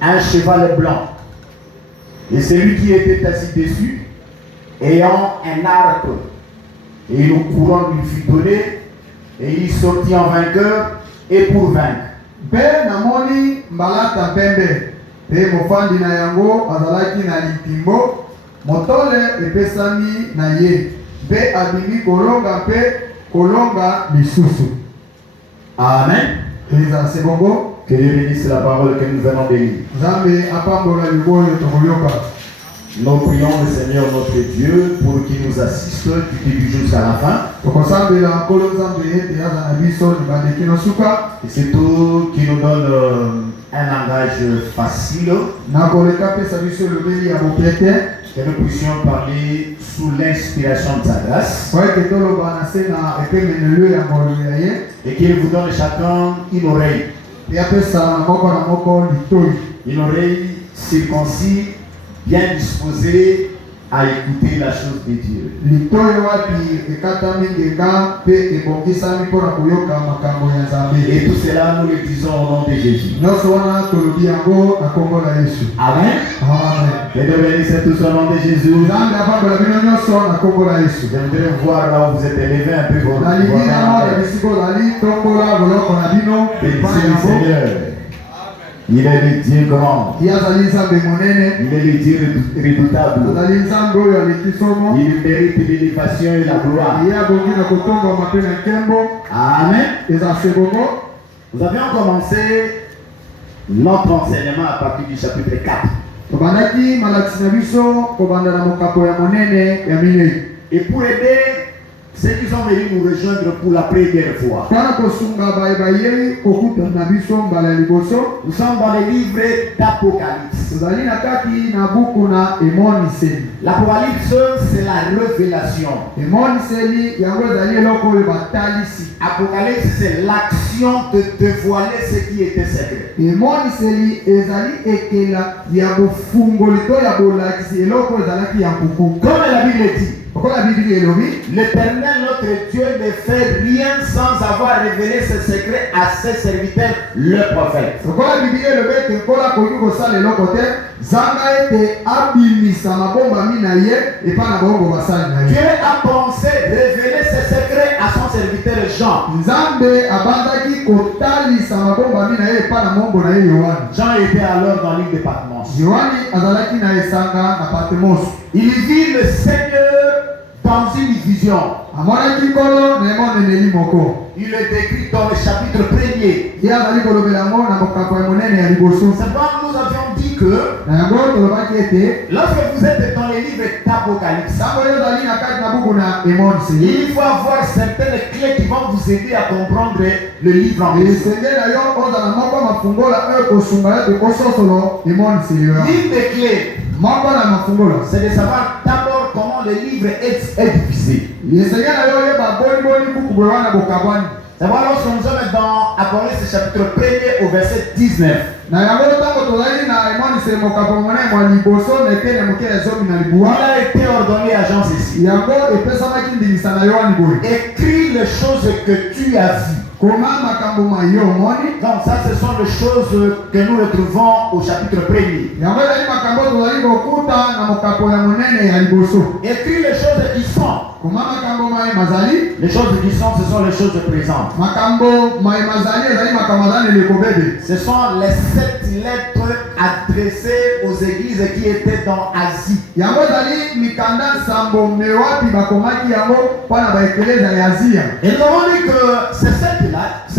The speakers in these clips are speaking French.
un cheval blanc. Et celui qui était assis dessus, ayant un arc et une couronne lui fut donnée, et il sortit en vainqueur et pour vaincre. Pe namoni mbalata pembe. Pe mofandi na yango azalaki na litimbo. Motole epesami na ye. Pe abimi kolonga pe kolonga lisusu. Amen. C'est bon. Que Dieu bénisse la parole que nous venons de lire. Nous prions le Seigneur notre Dieu pour qu'il nous assiste du début jusqu'à la fin. Et c'est tout qui nous donne un langage facile. Que nous puissions parler sous l'inspiration de sa grâce. Et qu'il vous donne chacun une oreille. Une oreille circoncis, bien disposée à écouter la chose de Dieu. Et tout cela, nous le disons au nom de Jésus. Amen. Et de bénir tous au nom de Jésus. J'aimerais voir là où vous êtes élevé un peu votre Bénissez le Seigneur. Il est le Dieu grand. Il est le Dieu redoutable. Il mérite l'élévation et la gloire. Amen. Nous avions commencé notre enseignement à partir du chapitre 4. Et pour aider ceux qui sont venus nous rejoindre pour la première fois, nous sommes dans le livre d'Apocalypse. L'Apocalypse, c'est la révélation. Apocalypse, c'est l'action de dévoiler ce qui était secret. Comme la Bible dit, l'Éternel notre Dieu ne fait rien sans avoir révélé ses secrets à ses serviteurs, le prophète. Dieu a pensé révéler ses secrets à son serviteur Jean. Jean était alors dans l'île de Patmos. Il vit le Seigneur dans une vision. Il le décrit dans le chapitre 1er. Simplement, nous avions dit que lorsque vous êtes dans les livres d'Apocalypse, il faut avoir certaines clés qui vont vous aider à comprendre le livre en question. L'une des clés, c'est de savoir d'abord comment le livre est divisé. D'abord, lorsque nous sommes dans Apocalypse chapitre 1er au verset 19. Il a été ordonné à Jean ceci. Écris les choses que tu as vues. Donc ça, ce sont les choses que nous retrouvons au chapitre 1er. Écris les choses qui sont. Les choses qui sont, ce sont les choses présentes. Ce sont les 7 lettres adressées aux églises qui étaient dans Asie. Et nous avons dit que ces 7 lettres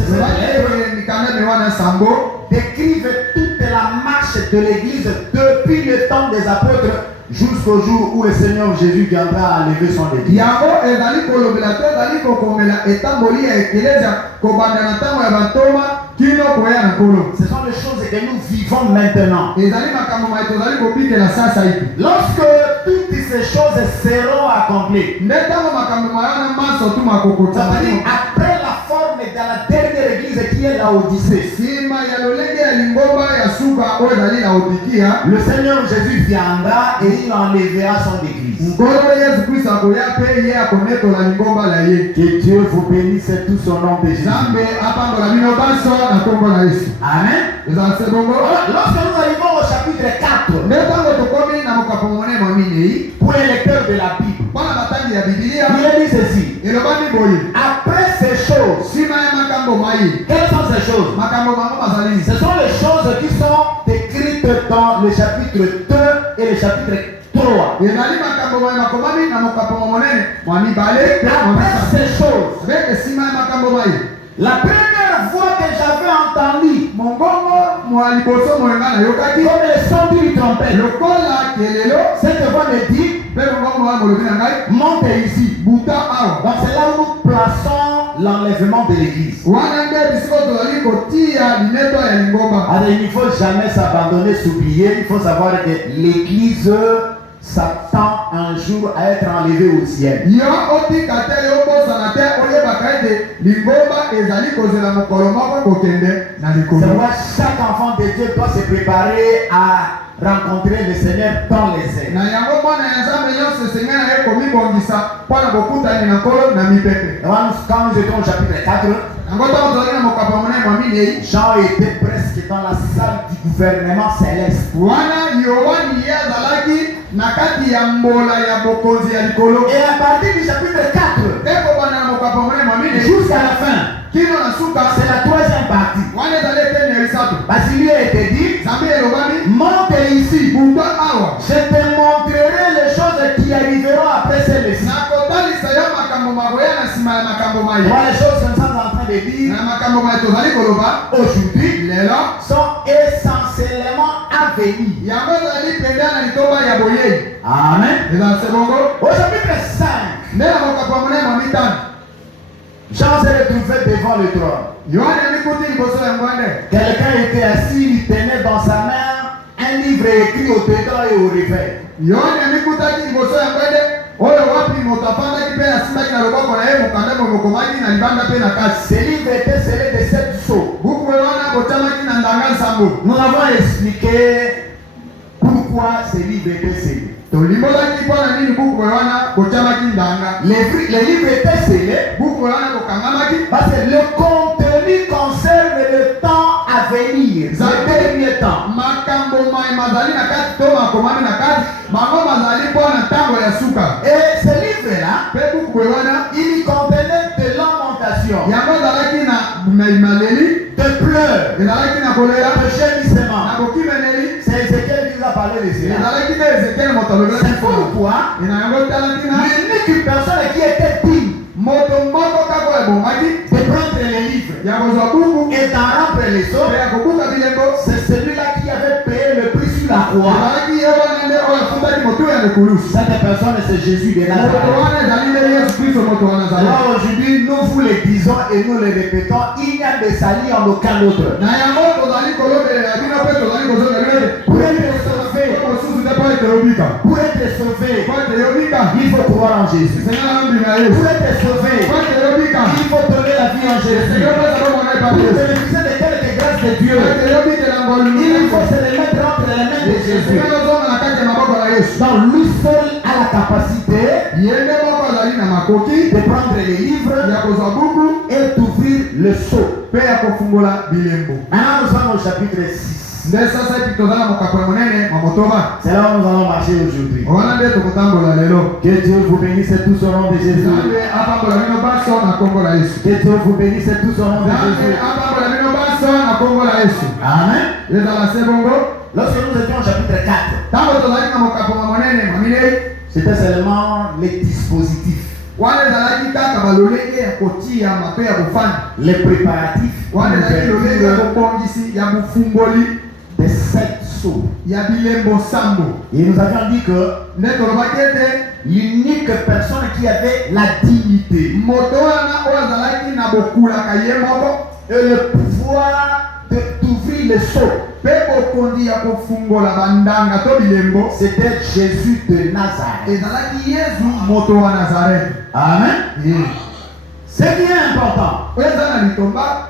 décrivent toute la marche de l'église depuis le temps des apôtres jusqu'au jour où le Seigneur Jésus viendra à lever son église. Ce sont les choses que nous vivons maintenant. Lorsque toutes ces choses seront accomplies, ça veut dire après la forme de la dernière église qui est la Odyssée, le Seigneur Jésus viendra et il enlèvera son église. Que Dieu vous bénisse tous au nom de Jésus. Amen. Lorsque nous arrivons au chapitre 4, nde ntango tokomi na mokapo monene mwa minei pour les lecteurs de la Bible, mpona batangi ya bibilia il est dit ceci. elobami boye Après ces choses, nsima ya makambo mai quelles sont ces choses? makambo bango bazali Ce sont les choses qui sont écrites dans le chapitre 2 et le chapitre 3. ezali makambo mai makomami na mokapo mwa monene mwa mibale mpe mwa Après misatu ces choses, mbeke nsima ya makambo mai la première fois que j'avais entendu mongongo mwa liboso moyenga nayokaki comme le son d'une trompette, lokola kelelo cette voix me dit, mpe mongongo mwa molobi na ngai monte ici. buta awa Donc c'est là où nous plaçons l'enlèvement de l'église. wana nde bisiko tozali kotia lineto ya lingomba Alors, il ne faut jamais s'abandonner, s'oublier. Il faut savoir que l'église s'attend un jour à être enlevée au ciel. yo otika te yo bosana te oyebaka ete lingomba ezali kozela mokolo moko kokende na C'est likolo pourquoi chaque enfant de Dieu doit se préparer à rencontrer le Seigneur dans les airs. na yango mwana ya nzambe nyonso esengeli na ye komibongisa mpona bokutani na nkolo na mipepe Quand nous étions au chapitre 4, yango ntango tozali na mokapo monene mwa minei Jean était presque dans la salle du gouvernement céleste. wana yohani ye azalaki na kati ya mbola ya bokonzi ya likolo Et à partir du chapitre 4 ekobana na mokapo monene mwa minei jusqu'à la fin, kino na suka c'est la troisième partie. wana ezali eteni ya misato Parce qu'il lui a été dit, nzambe elobami monte ici, buta awa je te montrerai les choses qui arriveront après celles-ci. nakotalisa yo makambo makoya na nsima ya makambo mai Voilà les choses que nous sommes en train de dire na makambo mai tozali koloba aujourd'hui lelo sont essentiellement à venir. yango ezali mpenza na litomba ya boyei Amen. ezala se bongo Au chapitre 5, nde na mokapo ya monene mwa mitano Jean s'est retrouvé devant le trône. yohane amikuti liboso ya ngwande Quelqu'un était assis, il tenait dans sa main un livre écrit au dedans et au revers. yohane amikutaki liboso ya ngwande oyo wapi moto afandaki mpe asimbaki na loboko na ye mokanda mokomaki na libanda mpe na kasi Ce livre était scellé de 7 sceaux. buku oyo wana botiamaki na ndanga nsambo Nous avons expliqué pourquoi ce livre était scellé. tolimbolaki mpo na nini buku oyo wana botiamaki ndanga Le livre était scellé buku oyo wana bokangamaki parce que le contenu concerne le temps à venir, le dernier temps. makambo mai mazali na kati to makomami na kati bango bazali mpo na ntango ya suka Et ce livre-là, mpe buku oyo wana il contenait de lamentation, yango ezalaki na maleli de pleurs, ezalaki na kolela de na gémissement. kokimeneli C'est Ézéchiel qui nous a parlé de cela. ezalaki nde ezekiel moto alobelaki C'est pourquoi ena yango tala ntina l'unique personne qui était digne moto moko kaka ebongaki de prendre les livres ya kozwa buku et d'en rendre les mpe autres, ya kobuka bilembo c'est celui-là qui avait payé le prix sur la croix. ezalaki ye wana nde oyo afutaki motu ya lekulusu Cette personne, c'est Jésus de moto Nazareth. wana ezali nde yesu kristo moto wa nazareti Alors aujourd'hui, nous vous le disons et nous le répétons, il n'y a de salut en aucun autre. na yango tozali kolobelela bino mpe tozali kozonga bino ete Pour être sauvé, mosusu te mpo ete yobika pour être sauvé, mpo ete yobika il faut croire en Jésus. esengela nambinga ye Pour être sauvé, mpo ete yobika il faut donner la vie en Jésus. esengela mpesa bomona Pour epa yesu bénéficier de quelques grâces de Dieu, mpo ete yobikela ngolu il faut se les mettre entre les mains de Jésus. esengela ozonga na kati ya maboko na yesu Donc lui seul a la capacité ye nde moko azali na makoki de prendre les livres ya kozwa buku et d'ouvrir le sceau. mpe ya kofungola bilembo Maintenant nous sommes au chapitre 6. nde sasa epi toza na mokapo ya monene mwa motoba C'est là où nous allons marcher aujourd'hui. wana nde tokotambola lelo Que Dieu vous bénisse tous au nom de Jésus. nzambe apambola bino baso na nkombo la yesu Que Dieu vous bénisse tous au nom de nzambe Jésus. apambola bino baso na nkombo la yesu Amen. ezala se bongo Lorsque nous étions au chapitre 4, ntango tozali na mokapo mwa monene mwa minei c'était seulement les dispositifs, wana ezalaki kaka balolenge ya kotia mape ya bofandi les préparatifs wana ezalaki lolenge ya d'ouverture bobongisi ya bofungoli des 7 sceaux. ya bilembo sambo Et nous avions dit que nde tolobaki ete l'unique personne qui avait la dignité moto wana oyo azalaki na bokulaka ye moko et le pouvoir d'ouvrir le sceau, mpe bokondi ya kofungola bandanga to bilembo c'était Jésus de Nazareth. ezalaki yesu moto wa nazareti Amen. C'est bien important. oyo eza na litomba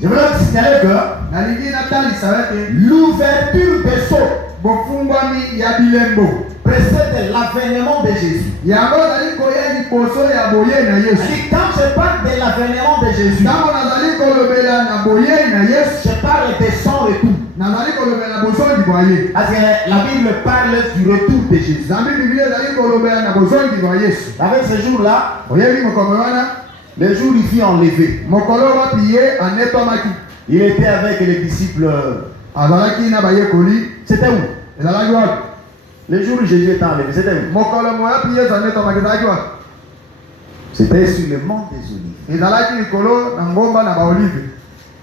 Je voudrais vous signaler que nalingi natalisa ete l'ouverture des sceaux bofungwami ya bilembo précède l'avènement de Jésus. yango ezali koya liboso ya boye na yesu Et quand je parle de l'avènement de Jésus, ntango nazali kolobela na boye na yesu je parle de son retour. nazali kolobela bozongi bwa ye. Parce que la Bible parle du retour de Jésus. Zambi Biblia ezali kolobela na bozongi bwa Yesu. Avec ce jour-là, Oyebi mokolo wana le jour il fut enlevé. mokolo wapi ye anetomaki. Il était avec les disciples. Azalaki na bayekoli. C'était où? Ezalaki wapi? Le jour où Jésus était enlevé, c'était où? Mokolo moyapi Yesu anetomaki ezalaki wapi? C'était sur le mont des Olives. Ezalaki likolo na ngomba na baolive.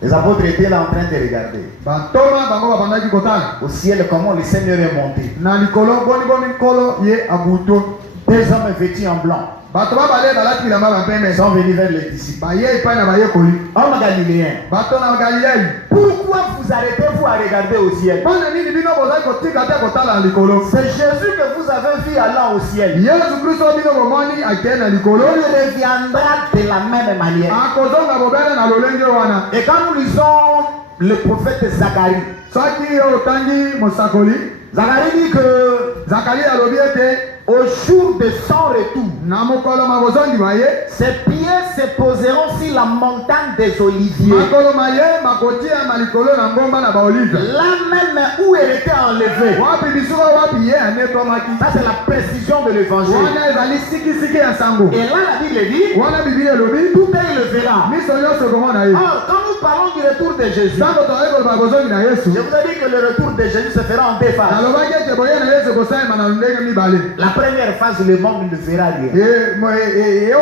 Les apôtres étaient là en train de regarder Bantoma bango babandaki kotala. au ciel comment le Seigneur est monté. Na likolo boni nkolo ye abuto. Des hommes vêtus en blanc Bato babale balaki bilamba bapembe. sont venus vers les disciples. Baye epai na bayekoli. Hommes galiléens, Bato na Galilei. pourquoi vous arrêtez-vous à regarder au ciel? Mpona nini bino bozali kotika te kotala na likolo? C'est Jésus que vous avez vu allant au ciel. Yesu Kristo bino bomoni akei na likolo. Il reviendra de la même manière. Akozonga bobele na lolenge wana. Et quand nous lisons le prophète Zacharie, Soki otangi mosakoli, Zacharie dit que Zakari alobi ete au jour de son retour, na mokolo mabozongi baye, ses pieds se poseront sur la montagne des Oliviers. makolo maye makotia malikolo na ngomba na baolive. Là même où elle était enlevée. Wapi bisuka wapi ye anetomaki. Ça c'est la précision de l'évangile. Wana ezali sikisiki ya sango. Et là la Bible dit, Wana Biblia elobi tout est le verra. miso nyonso komona ye. Or, quand nous parlons du retour de Jésus, Sango toali koloba bozongi na Yesu. je vous ai dit que le retour de Jésus se fera en deux phases. Nalobaki ete boye na Yesu kosalema na ndenge mibale. La première phase, le monde ne verra rien.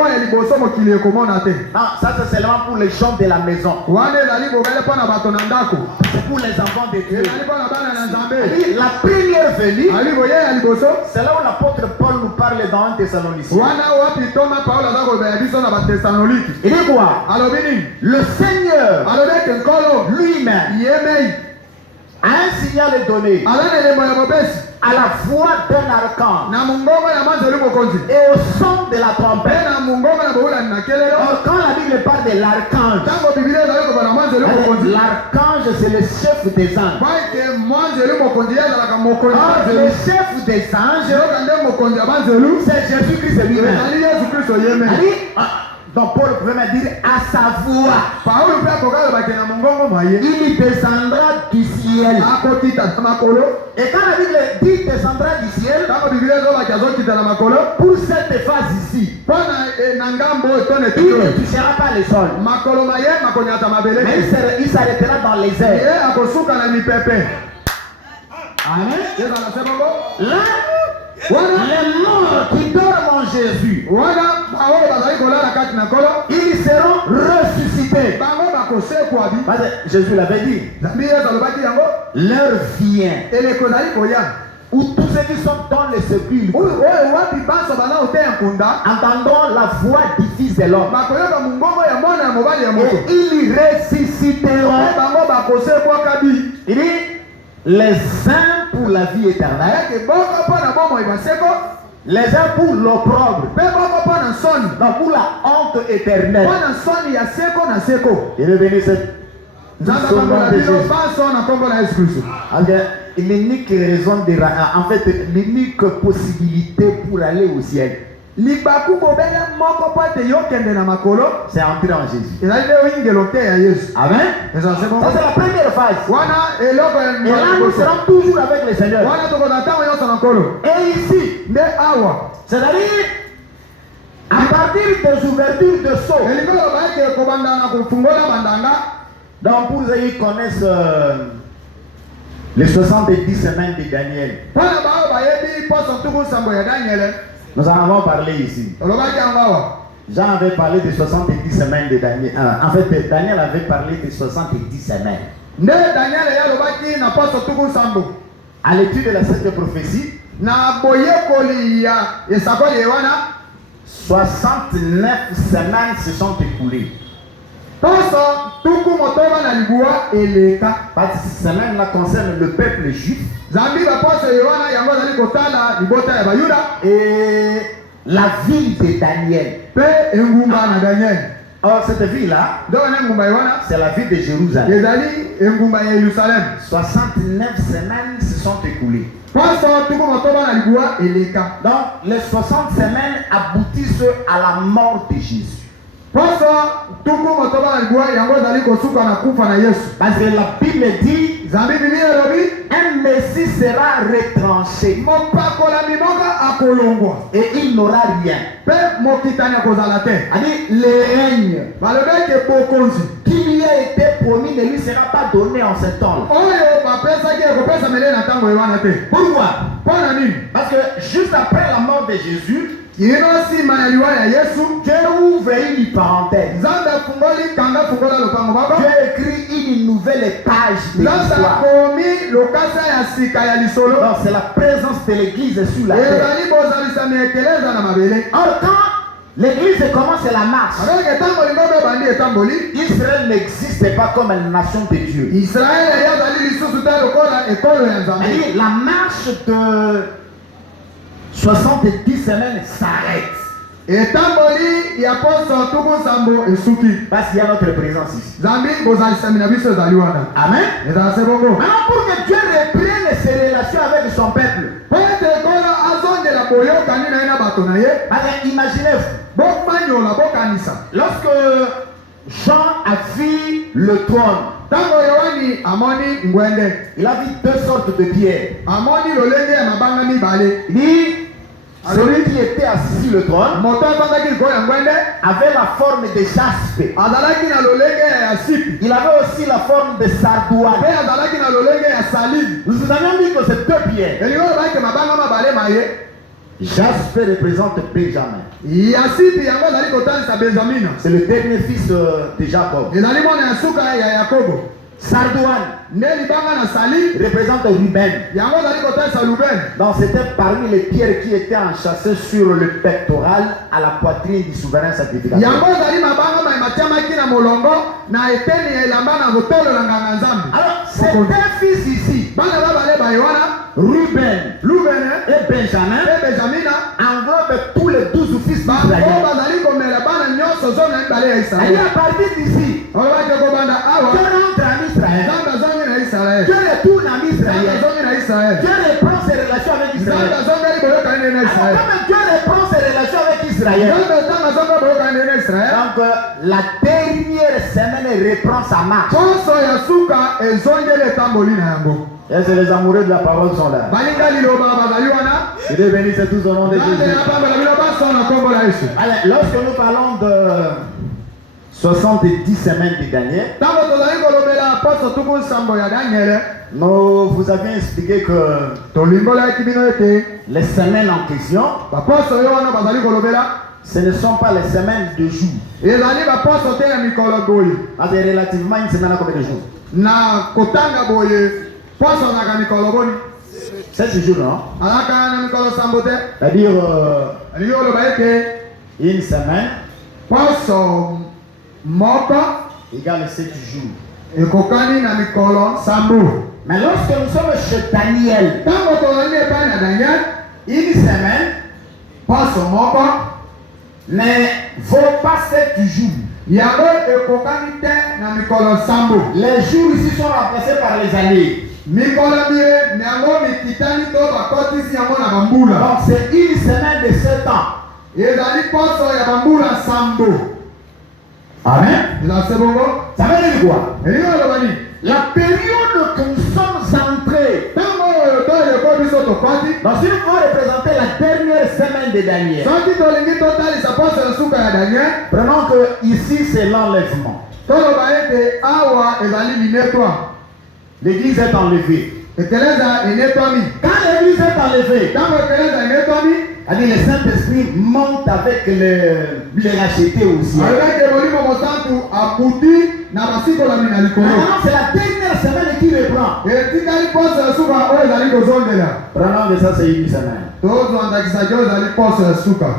Wana liboso mokili ekomona te. Non, ça c'est seulement pour les gens de la maison. Wana ezali bobele mpo na bato na ndako. C'est pour les enfants de Dieu. Ezali mpo na bana na Nzambe. Et la première venue, Ali boye ya liboso. c'est là où l'apôtre Paul nous parle dans 1 Thessaloniciens. Wana wapi Toma Paulo aza kolobela biso na batesaloniki. Il dit quoi? Alobi nini? Le Seigneur Alobi ete nkolo lui-même yemei a un signal donné aza na elembo ya mopesi à la voix d'un archange na mongongo ya manzelu mokonzi et au son de la mpe trompette. na mongongo na bowulani na kelelo. Or, quand la Bible parle de l'archange, Ntango Biblia ezali koba na manzelu mokonzi l'archange c'est le chef des anges. mpo ete manzelu mokonzi ye azalaka mokonzi ya Or, manzelu. le chef des anges, yoka nde mokonzi ya manzelu c'est Jésus-Christ lui-même. ezali Yesu Kristo ye me. Donc Paul pouvait me dire à sa voix, Paulo mpe akokalobaki na mongongo mwa ye il descendra du ciel. akokita na makolo. Et quand la Bible dit descendra du ciel, Ntango Biblia ezolobaki azokita na makolo pour cette phase ici, mpo na ngambo etone il ne tito touchera pas le sol, makolo ma ye makonyata mabele mais il s'arrêtera dans les airs. ye akosuka na mipepe. Amen. ezala se bongo Là, wana les morts qui dorment en Jésus, wana baoyo bazali kolala kati na nkolo ils seront ressuscités. bango bakosekwa bi. Parce que Jésus l'avait dit, Nzambe Yesu alobaki yango l'heure vient eleko ezali koya où tous ceux qui sont dans les sépulcres oyo wapi baso baza koteya nkunda entendront la voix du Fils de l'homme bakoyoka mongongo ya mwana ya mobali ya moto et ils ressusciteront. mpe bango bakosekwaka bi. Il dit, les uns pour la vie éternelle, ayeke bongo mpo na bomoi baseko les uns pour l'opprobre, mpe bongo mpo na nsoni non, pour la honte éternelle. mpo na nsoni ya seko na seko. Il est venu cette Nzambe son nom akambola de bino Jésus. baso na nkombo na Yesu Kristo. L'unique raison de en fait l'unique possibilité pour aller au ciel, libaku bobele moko mpo ete yokende na makolo c'est entrer en Jésus. ezali nde oyingelo te ya Yesu. Amen. ezala se bongo Ça c'est la première phase. wana eloko ya Et là nous serons toujours avec le Seigneur. wana tokozala ntango nyonso na nkolo Et ici, nde awa c'est-à-dire à partir des ouvertures de sceaux. elingi oloba ete kobanda na kofungola bandanga. Donc pour ceux qui connaissent les 70 semaines de Daniel, mpona baoyo bayebi poso tuku nsambo ya Daniele nous en avons parlé ici. olobaki yango awa. Jean avait parlé de 70 semaines de Daniel. En fait, Daniel avait parlé de 70 semaines. nde Daniele ye alobaki na poso tuku nsambo À l'étude de la sainte prophétie, na boyekoli ya esakoli ye wana 69 semaines se sont écoulées. poso tuku motoba na libuwa eleka. Parce que ces semaines-là concernent le peuple juif zambi baposo ye wana yango azali kotala libota ya bayuda et la ville de Daniel. mpe engumba na Daniel. Or, cette ville-là, nde wana engumba ye wana c'est la ville de Jérusalem. ezali engumba ya Yerusalem. 69 semaines se sont écoulées. poso tuku motoba na libuwa eleka. Donc, les 60 semaines aboutissent à la mort de Jésus. Parce que la Bible dit un Messie sera retranché et il n'aura rien. Le règne qui lui a été promis ne lui sera pas donné en ce temps. Pourquoi? Parce que juste après la mort de Jésus, Dieu ouvre une parenthèse. Dieu écrit une nouvelle page de l'histoire. Donc c'est la présence de l'église sur la terre. Or quand l'église commence la marche, Israël n'existe pas comme une nation de Dieu. La marche de 70 semaines s'arrête. Parce qu'il y a notre présence ici. Amen. Maintenant pour que Dieu reprenne ses relations avec son peuple. Imaginez-vous, lorsque Jean a vu le trône, il a vu deux sortes de pierres. Celui qui était assis sur le trône avait la forme de jaspe. Il avait aussi la forme de sardoine. Nous vous avions dit que c'est deux pierres. Jaspe représente Benjamin. C'est le dernier fils de Jacob. Sardoine représente Ruben. Donc c'était parmi les pierres qui étaient enchâssées sur le pectoral à la poitrine du souverain sacrificateur. Alors ces deux fils ici, Ruben et Benjamin, englobent tous les 12 fils d'Israël. Et à partir d'ici, Dieu rentre en Israël. Dieu retourne en Israël. Dieu reprend ses relations avec Israël. Comme Dieu reprend ses relations avec Israël, donc la dernière semaine reprend sa marche. Et c'est les amoureux de la parole sont là. Et Dieu bénisse tous au nom de Jésus. Alors, lorsque nous parlons de 70 semaines de Daniel, nous vous avions expliqué que les semaines en question, ce ne sont pas les semaines de jours. C'est relativement une semaine à combien de jours? 7 jours, non? C'est-à-dire une semaine égale 7 jours. Mais lorsque nous sommes chez Daniel, une semaine ne vaut pas 7 jours. Les jours ici sont remplacés par les années. Donc c'est une semaine de 7 ans. Amen. Ça veut dire quoi? La période que nous sommes entrés, donc si nous pouvons représenter la dernière semaine de Daniel, prenons que ici c'est l'enlèvement. L'église est enlevée. Quand l'église est enlevée, le Saint-Esprit monte avec les rachetés au ciel. Maintenant, c'est la dernière semaine qui reprend. Prenons que ça, c'est une semaine.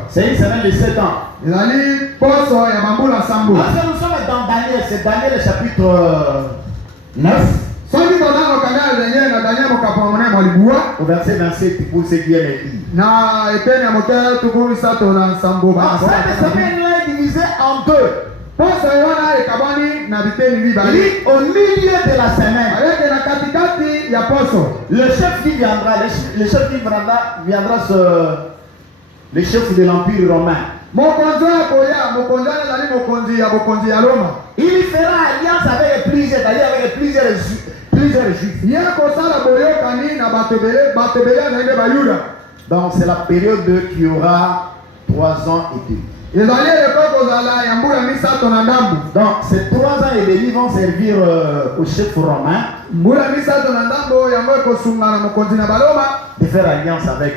C'est une semaine de 7 ans. Lorsque nous sommes dans Daniel, c'est Daniel chapitre 9. Au verset 27 pour ceux qui aiment les livres. Cette semaine-là est divisée en deux. Il dit au milieu de la semaine, le chef qui viendra, le chef de l'Empire romain. mokonzi akoya mokonzi azali mokonzi ya bokonzi ya Roma. Il fera alliance avec plusieurs, c'est-à-dire avec plusieurs juifs. Ye kosala boyokani na bato ebele azali bayuda. Donc c'est la période qui aura 3 ans et demi. Ezali eloko kozala ya mbula misato na ndambu. Donc ces 3 ans et demi vont servir au chef romain Mbula misato na ndambu yango ekosunga na mokonzi na Baloma de faire alliance avec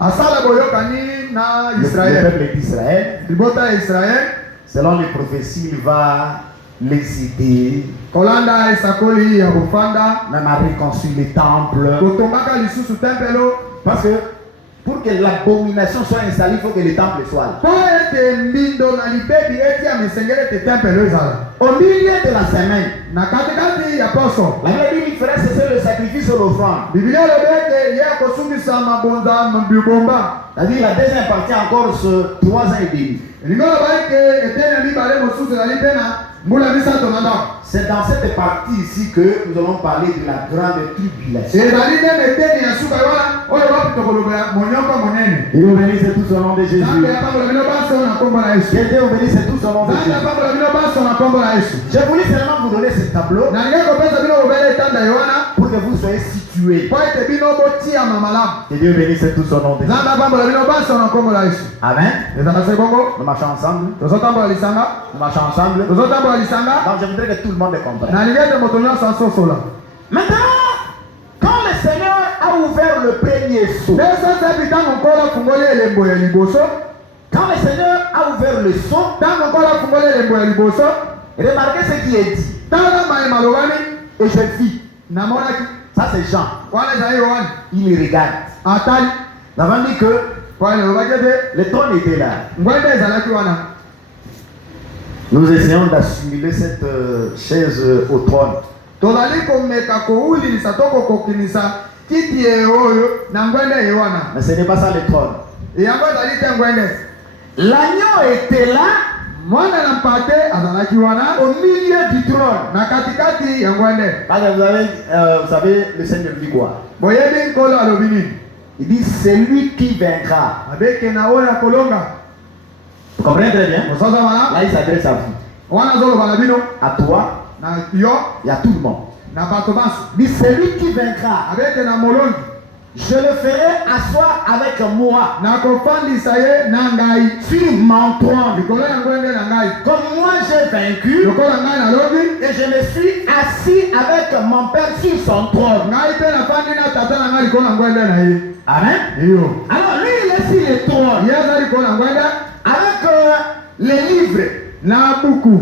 asala boyokani na le Israël. peuple d'Israël. Libota ya Israël Selon les prophéties, il va les aider kolanda esakoli ya bofanda même à reconstruire les temples. kotongaka lisusu tempelo. Parce que pour que l'abomination soit installée, il faut que les temples soient là. Po ete mbindo na libebi eti ya misengele ete tempelo ezala Au milieu de la semaine, na katikati ya poso. la Bible dit qu'il ferait cesser le sacrifice ou l'offrande. Biblia elobi ete ye akosungisa mabonza bibomba. C'est-à-dire la deuxième partie encore ce 3 ans et demi. Elingo loba ete etene mibale mosusu ezali mpe na mbula misato na ndako. C'est dans cette partie ici que nous allons parler de la grande tribulation. ezali nde eteni ya suka wana oyo wapi tokolobela monyoko monene. Et vous bénissez tous au nom de Jésus. Nzambe apambola bino baso na kombo na Yesu. Que Dieu vous bénisse tous au nom de Nzambe Jésus. apambola bino baso na kombo na Yesu. J'ai voulu seulement vous donner ce tableau Nalingi kopesa bino bobele etanda yowana pour que vous soyez situés. po ete bino botiama malamu. Que Dieu bénisse tous au nom de Jésus. Nzambe apambola bino baso na kombo na Yesu. Amen. ezala se bongo Nous marchons ensemble. tozotambola lisanga Nous marchons ensemble. tozotambola lisanga. Donc je voudrais que tout le monde comprenne. Nalingi ete moto nyonso asosola. Maintenant, quand le Seigneur a ouvert le premier seau, nde sasa bitango nkola fungoli elembo ya liboso. quand le Seigneur a ouvert le seau, Ntango nkola fungoli elembo ya liboso. remarquez ce qui est dit. Tala mayema lobani Et je vis. namonaki Ça c'est Jean. wana ezali yohani Il regarde. atali. Nous avons dit que wana elobaki ete le trône était là. ngwende ezalaki wana. Nous essayons d'assimiler cette chaise au trône. tozali komeka kowulilisa to kokokinisa kiti ye oyo na ngwende ye wana. Mais ce n'est pas ça le trône. yango ezali te ngwende. L'agneau était là mwana na mpate azalaki wana au milieu du trône. na katikati ya ngwende. Parce que vous savez, le Seigneur dit quoi? boyebi nkolo alobi nini? Il dit c'est lui qui vaincra. abeke na oyo ya kolonga. Vous comprenez très bien? mosaza wana Là, il s'adresse à vous. wana azoloba na bino À toi na yo et à tout le monde. na bato baso. Il dit c'est lui qui vaincra. abeke na molongi. Je le ferai asseoir avec moi na kofandisa ye na ngai sur mon trône. likolo ya ngwende na ngai. Comme moi j'ai vaincu lokola ngai nalobi et je me suis assis avec mon Père sur son trône. ngai mpe nafandi na tata na ngai likolo na ngwende na ye. Amen. iyo Alors lui il est sur le trône ye aza likolo na ngwende avec les livres. na buku.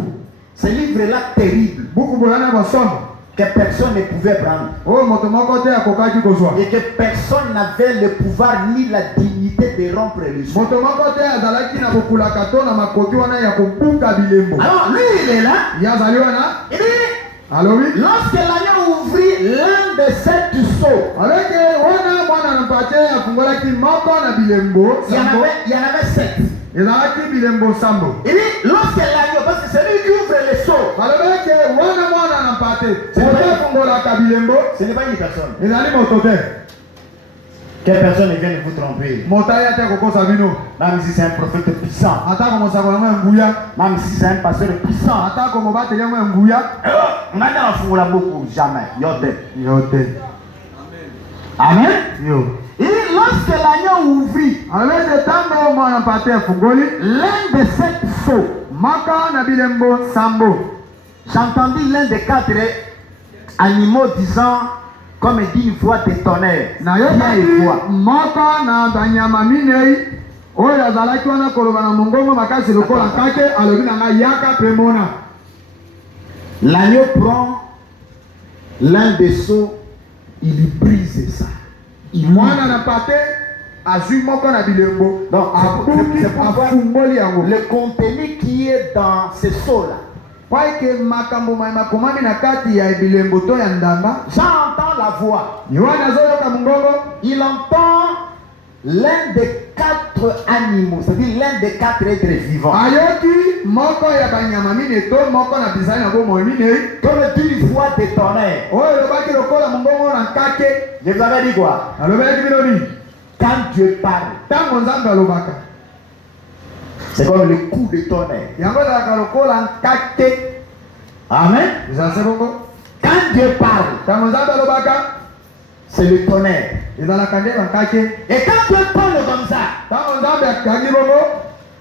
Ce livre-là terrible buku boya na bosomo que personne ne pouvait prendre oyo moto moko te akokaki kozwa. et que personne n'avait le pouvoir ni la dignité de rompre le sceau. moto moko te azalaki na kokulaka to na makoki wana ya kobuka bilembo. Alors lui il est là. ye azali wana Il dit alobi lorsque l'agneau ouvrit l'un de sept seaux, aleke wana mwana na mpate afungolaki moko na bilembo il y en sambo. avait 7. ezalaki bilembo sambo. Il dit lorsque l'agneau, parce que c'est lui qui ouvre les seaux, balobeke wana mwana na mpate C'est moto vrai. afungolaka bilembo ce n'est pas une personne. ezali moto te. Quelle personne ne vient de vous tromper? moto ayi ate kokosa bino Même si c'est un prophète puissant, atako mosako yango ya nguya même si c'est un pasteur puissant, atako mobateli yango ya nguya on a déjà foutu beaucoup, jamais. Yote. yo te. Amen. yo Il dit lorsque l'agneau ouvrit alobeke ntango mwana mpate afungoli l'un de sept seaux, moko na bilembo sambo. j'entendis l'un des 4 animaux disant comme dit une voix de tonnerre. Viens et nayokaki vois. moko na banyama minei oyo azalaki wana koloba na mongongo makasi lokola nkake alobi na ngai yaka mpe mona. L'agneau prend l'un des seaux, il lui brise ça. Il mwana na mpate azwi moko na bilembo Donc, abuki c'est pour voir afungoli yango le contenu qui est dans ce seau-là. po eke makambo makomami na kati ya bilembo to ya ndanga. J'entends la voix. yohana azoyoka mongongo. Il entend l'un des 4 animaux, c'est-à-dire l'un des 4 êtres vivants. ayoki moko ya banyama minei to moko na bizali na bomoi minei Comme une voix de tonnerre. oyo elobaki lokola mongongo na nkake. Je vous avais dit quoi? alobelaki bino nini? Quand Dieu parle, ntango nzambe alobaka C'est comme le coup de tonnerre. yango ezalaka lokola nkate. Amen. Ezala se bongo. Quand Dieu parle, Ntango Nzambe alobaka c'est le tonnerre. ezalaka nde bankate. Et quand Dieu parle comme ça, Ntango Nzambe akangi bongo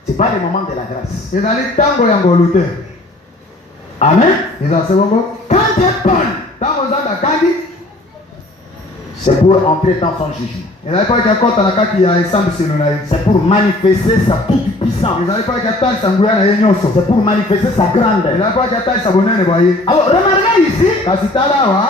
c'est pas le moment de la grâce. ezali ntango ya ngolu te. Amen. Ezala se bongo. Quand Dieu parle, Ntango Nzambe akangi c'est pour entrer dans son jugement. ezali po eke akɔta na kati ya esambiselo na ye. C'est pour manifester sa toute puissance. ezali po eke atalisa nguya na ye nyonso. C'est pour manifester sa grandeur. ezali po eke atalisa bonene bwa ye. Alors, remarquez ici, Kasi tala awa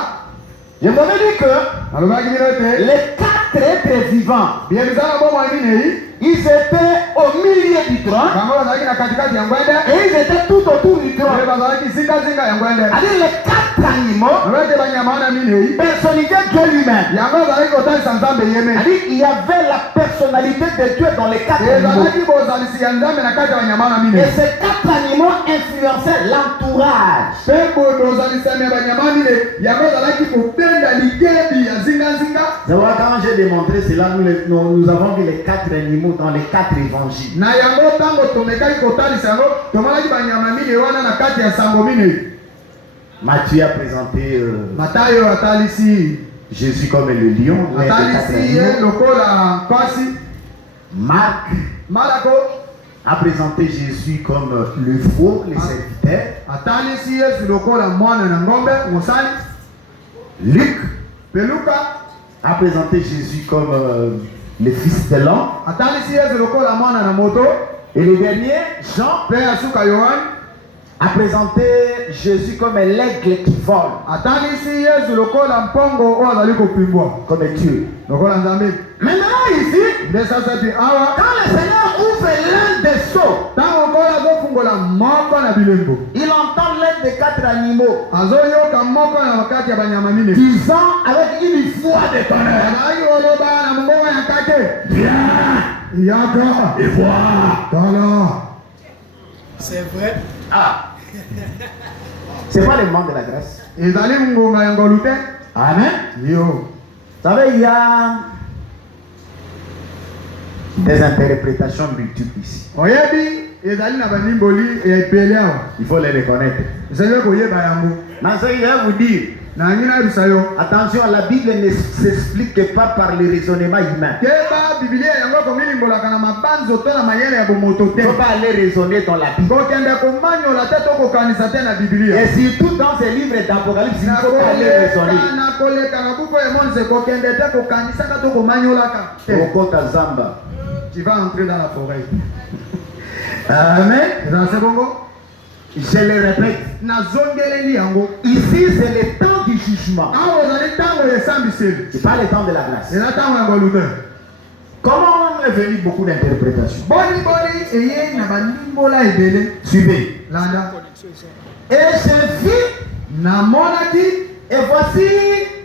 je vous avais dit que alobaki bino ete les 4 êtres vivants, biye bizala bomoi minei ils étaient au milieu du trône bango bazalaki na katikati ya ngwende et ils étaient tout autour du mpe trône. bazalaki zingazinga ya ngwende. C'est-à-dire les 4 animaux alobaki banyama wana minei personnifiaient Dieu lui-même. yango ezalaki kotalisa Nzambe yeme. C'est-à-dire il y avait la personnalité de Dieu dans les 4 animaux. ezalaki bozalisi ya Nzambe na kati ya banyama wana Et minei. ces 4 animaux influençaient l'entourage. mpe bozalisami ya banyama minei yango ezalaki kobenda ligebi ya zingazinga. C'est vrai, quand j'ai démontré cela, nous avons vu les 4 animaux dans les 4 évangiles. na yango ntango tomekaki kotalisa yango tomonaki banyama minei wana na kati ya sango minei. Matthieu a présenté Matayo atalisi Jésus comme le lion. Les 4 atalisi ye animaux. lokola mpasi. Marc Marako a présenté Jésus comme le veau, le serviteur. atalisi Yesu lokola mwana na ngombe mosali. Luc Mpe Luka a présenté Jésus comme le fils de l'homme. atalisi Yesu lokola mwana na moto. Et le dernier, Jean, Mpe ya suka Yohane a présenté Jésus comme l'aigle qui vole, atalisi Yesu lokola mpongo oyo azali kopimbwa comme Dieu. lokola Nzambe. Maintenant ici, Nde sasa epi awa quand le Seigneur ouvre l'un des seaux, ntango nkolo azofungola moko na bilembo il entend l'un des 4 animaux azoyoka moko na kati ya banyama minei disant avec une voix de tonnerre, azalaki koloba na mongongo ya nkate viens yaka et vois. tala. C'est vrai. Ah, c'est pas le moment de la grâce. ezali ngonga ya ngolu te. Amen. Yo Vous savez, il y a des interprétations multiples ici. oyebi ezali na banimboli ya ebele awa Il faut les reconnaître. ezali koyeba yango. Dans ce je vais vous dire, nangi nayebisa yo attention, la Bible ne s'explique pas par le raisonnement humain. keba bibilia yango komilimbolaka na mabanzo to na mayele ya bomoto te. Il ne faut pas aller raisonner dans la Bible. kokende komanyola te to kokanisa te na bibilia. Et surtout dans ces livres d'Apocalypse, il ne faut pas aller raisonner. na koleka na buku ya emonise kokende te kokanisaka to komanyolaka te. Okota Zamba. Tu vas entrer dans la forêt. Amen. ezala se bongo Je le répète. nazongeleli yango. Ici, c'est le temps du jugement. awa ezali ntango ya esambiseli. Ce n'est pas le temps de la grâce. eza ntango ya ngolu te. Comment est venu beaucoup d'interprétations? boni eye na banimbola ebele. Suivez. landa Et je vis, namonaki et voici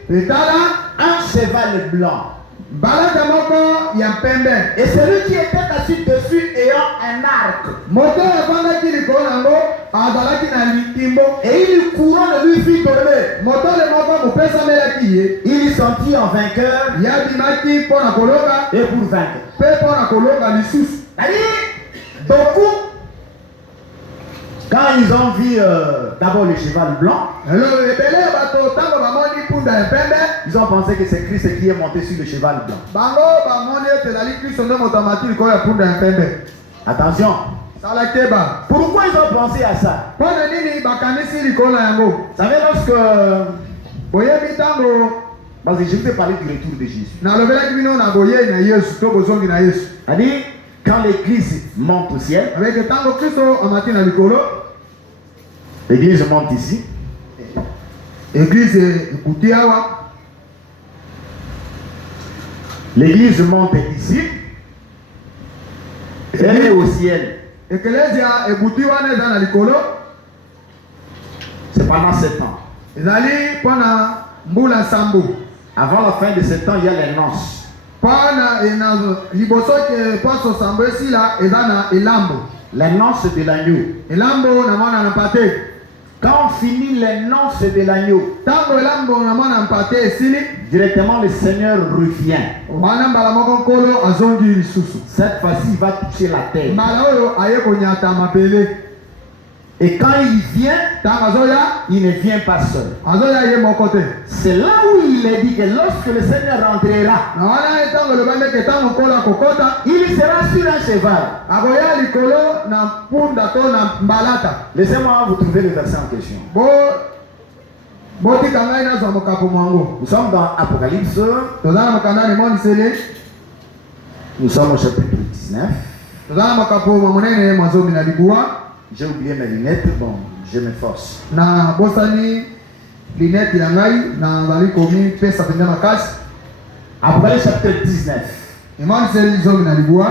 etala un cheval blanc. balata moko ya pembe. Et celui qui était assis dessus ayant un arc. moto efandaki likolo nango azalaki na litimbo. Et une couronne lui fut donnée. motole moko mopesamelaki ye. Il sentit en vainqueur yabimaki mpo na kolonga et pour vaincre. mpe mpo na kolonga lisusu. C'est-à-dire, beaucoup, quand ils ont vu d'abord le cheval blanc, elo ebele ya bato ntango bamoni mpunda ya pembe ils ont pensé que c'est Christ qui est monté sur le cheval blanc. bango bamoni ete ezali kristo nde moto amati likolo ya mpunda ya pembe. Attention. sala keba Pourquoi ils ont pensé à ça? mpo na nini bakanisi likolo na yango. Vous savez, lorsque... boyebi ntango Parce que je vous ai parlé du retour de Jésus. nalobelaki bino na boyei na yesu to bozongi na yesu. C'est-à-dire, quand l'église monte au ciel, avec ntango kristo amati na likolo l'église monte ici, eglize ekuti awa l'église monte ici, elle est au ciel. ekelezia ekuti wana eza na likolo. C'est pendant 7 ans. ezali mpo na mbula nsambo. Avant la fin de 7 ans, il y a les noces. mpo na liboso ke poso sambo esila eza na elambo. Les noces de l'agneau. elambo na mwana na pate. Quand on finit les noces de l'agneau, Tango lambo na mwana mpate esili. directement le Seigneur revient. Mwana mbala moko nkolo azongi lisusu. Cette fois-ci, il va toucher la terre. Mbala oyo aye konyata mabele. Et quand il vient, Tango azoya, il ne vient pas seul. azoya ye moko te. C'est là où il est dit que lorsque le Seigneur rentrera, Na wana ye tango lobande ke tango nkolo akokota, il sera sur un cheval. akoya likolo na mpunda to na mbalata. Laissez-moi vous trouver le verset en question. Botika ngai nazwa mokapo mwango. Nous sommes dans Apocalypse, Toza na mokanda emoniseli. nous sommes au chapitre 19. Toza na mokapo monene mwazomi na libuwa. J'ai oublié mes lunettes, bon, je m'efforce. Na bosani linete ya ngai na nzali komi pesa penda makasi. Apocalypse chapitre 19. Emoniseli zomi na libuwa.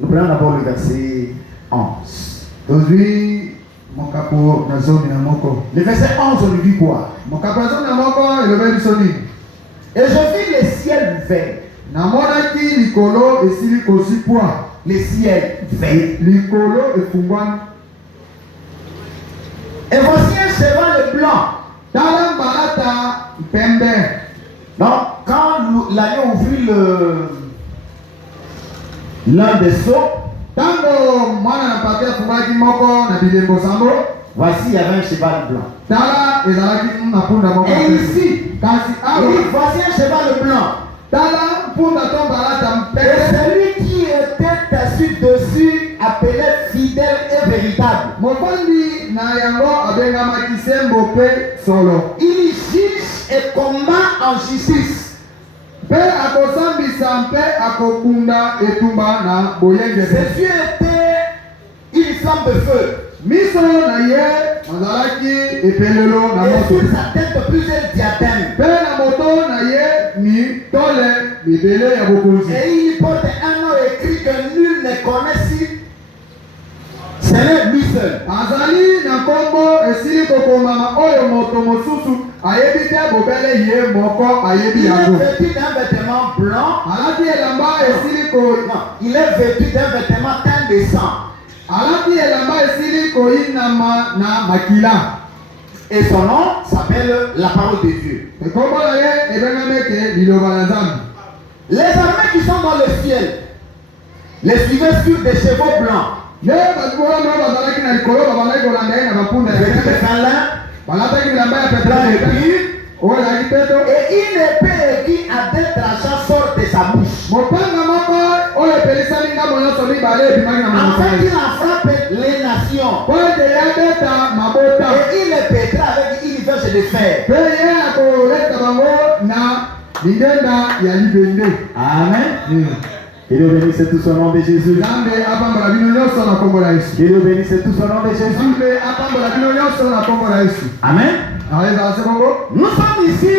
Nous prenons d'abord le verset 11. Tozwi mokapo na zomi na moko. Le verset 11, on nous dit quoi? Mokapo na zomi na moko elobe biso nini? Et je vis le ciel vert. Namonaki likolo esili kosipwa. Le ciel vert. Likolo efungwami. Et voici un cheval blanc. Tala mbalata pembe. Donc, quand l'agneau ouvrit l'un des seaux, Tango mwana na pate afungaki moko na bilembo sambo. voici il y avait un cheval blanc. Tala ezalaki na punda moko. Et ici, kasi il awa dit, voici un cheval blanc. tala punda to mbalata Et mpembe. celui qui était assis dessus appelé fidèle et véritable. Mofandi na yango abengamaki sembo pe solo. Il juge et combat en justice. Pe akosambisa mpe akokunda etumba na boyengele. Ses yeux étaient une flamme de feu. Miso na ye azalaki epelelo na Et moto. sur sa tête plusieurs diadèmes. Pe na moto na ye mi tole bibele ya bokonzi. Et il porte un nom écrit que nul ne connaît si ce n'est lui seul. Azali na kombo esili kokomama oyo moto mosusu ayebi te bobele ye moko ayebi Il est yango. vêtu d'un vêtement blanc. Alati elamba esili ko Non, il est vêtu d'un vêtement teint de sang. alati elamba esili koyinama na makila. Et son nom s'appelle la parole de Dieu. Ekombo na ye ebengami ete liloba na Nzambe. Les armées qui sont dans le ciel les suivaient sur des chevaux blancs. Nde bazikolo moko bazalaki na likolo babandaki kolanda ye na bapunda ya Vêtus de pembe. fin lin, Balataki bilamba ya blanc pembe et pur. oyo ezalaki peto. Et une épée qui a deux tranchants sort de sa bouche. Mopanga moko oyo epelisami ngambo nyonso mibale ebimaki na En monoko fait, na il ye. a frappé les nations. Po ete yabeta mabota. Et il les pétra avec une verge de fer. Pe ye akoleta bango na lingenda ya libende. Amen. Que Dieu bénisse tout son nom de Jésus. Nzambe apambola bino nyonso na kombo na Yesu. Que Dieu bénisse tout son nom de Jésus. Nzambe apambola bino nyonso na kombo na Yesu. Amen. Ezala se bongo. Nous sommes ici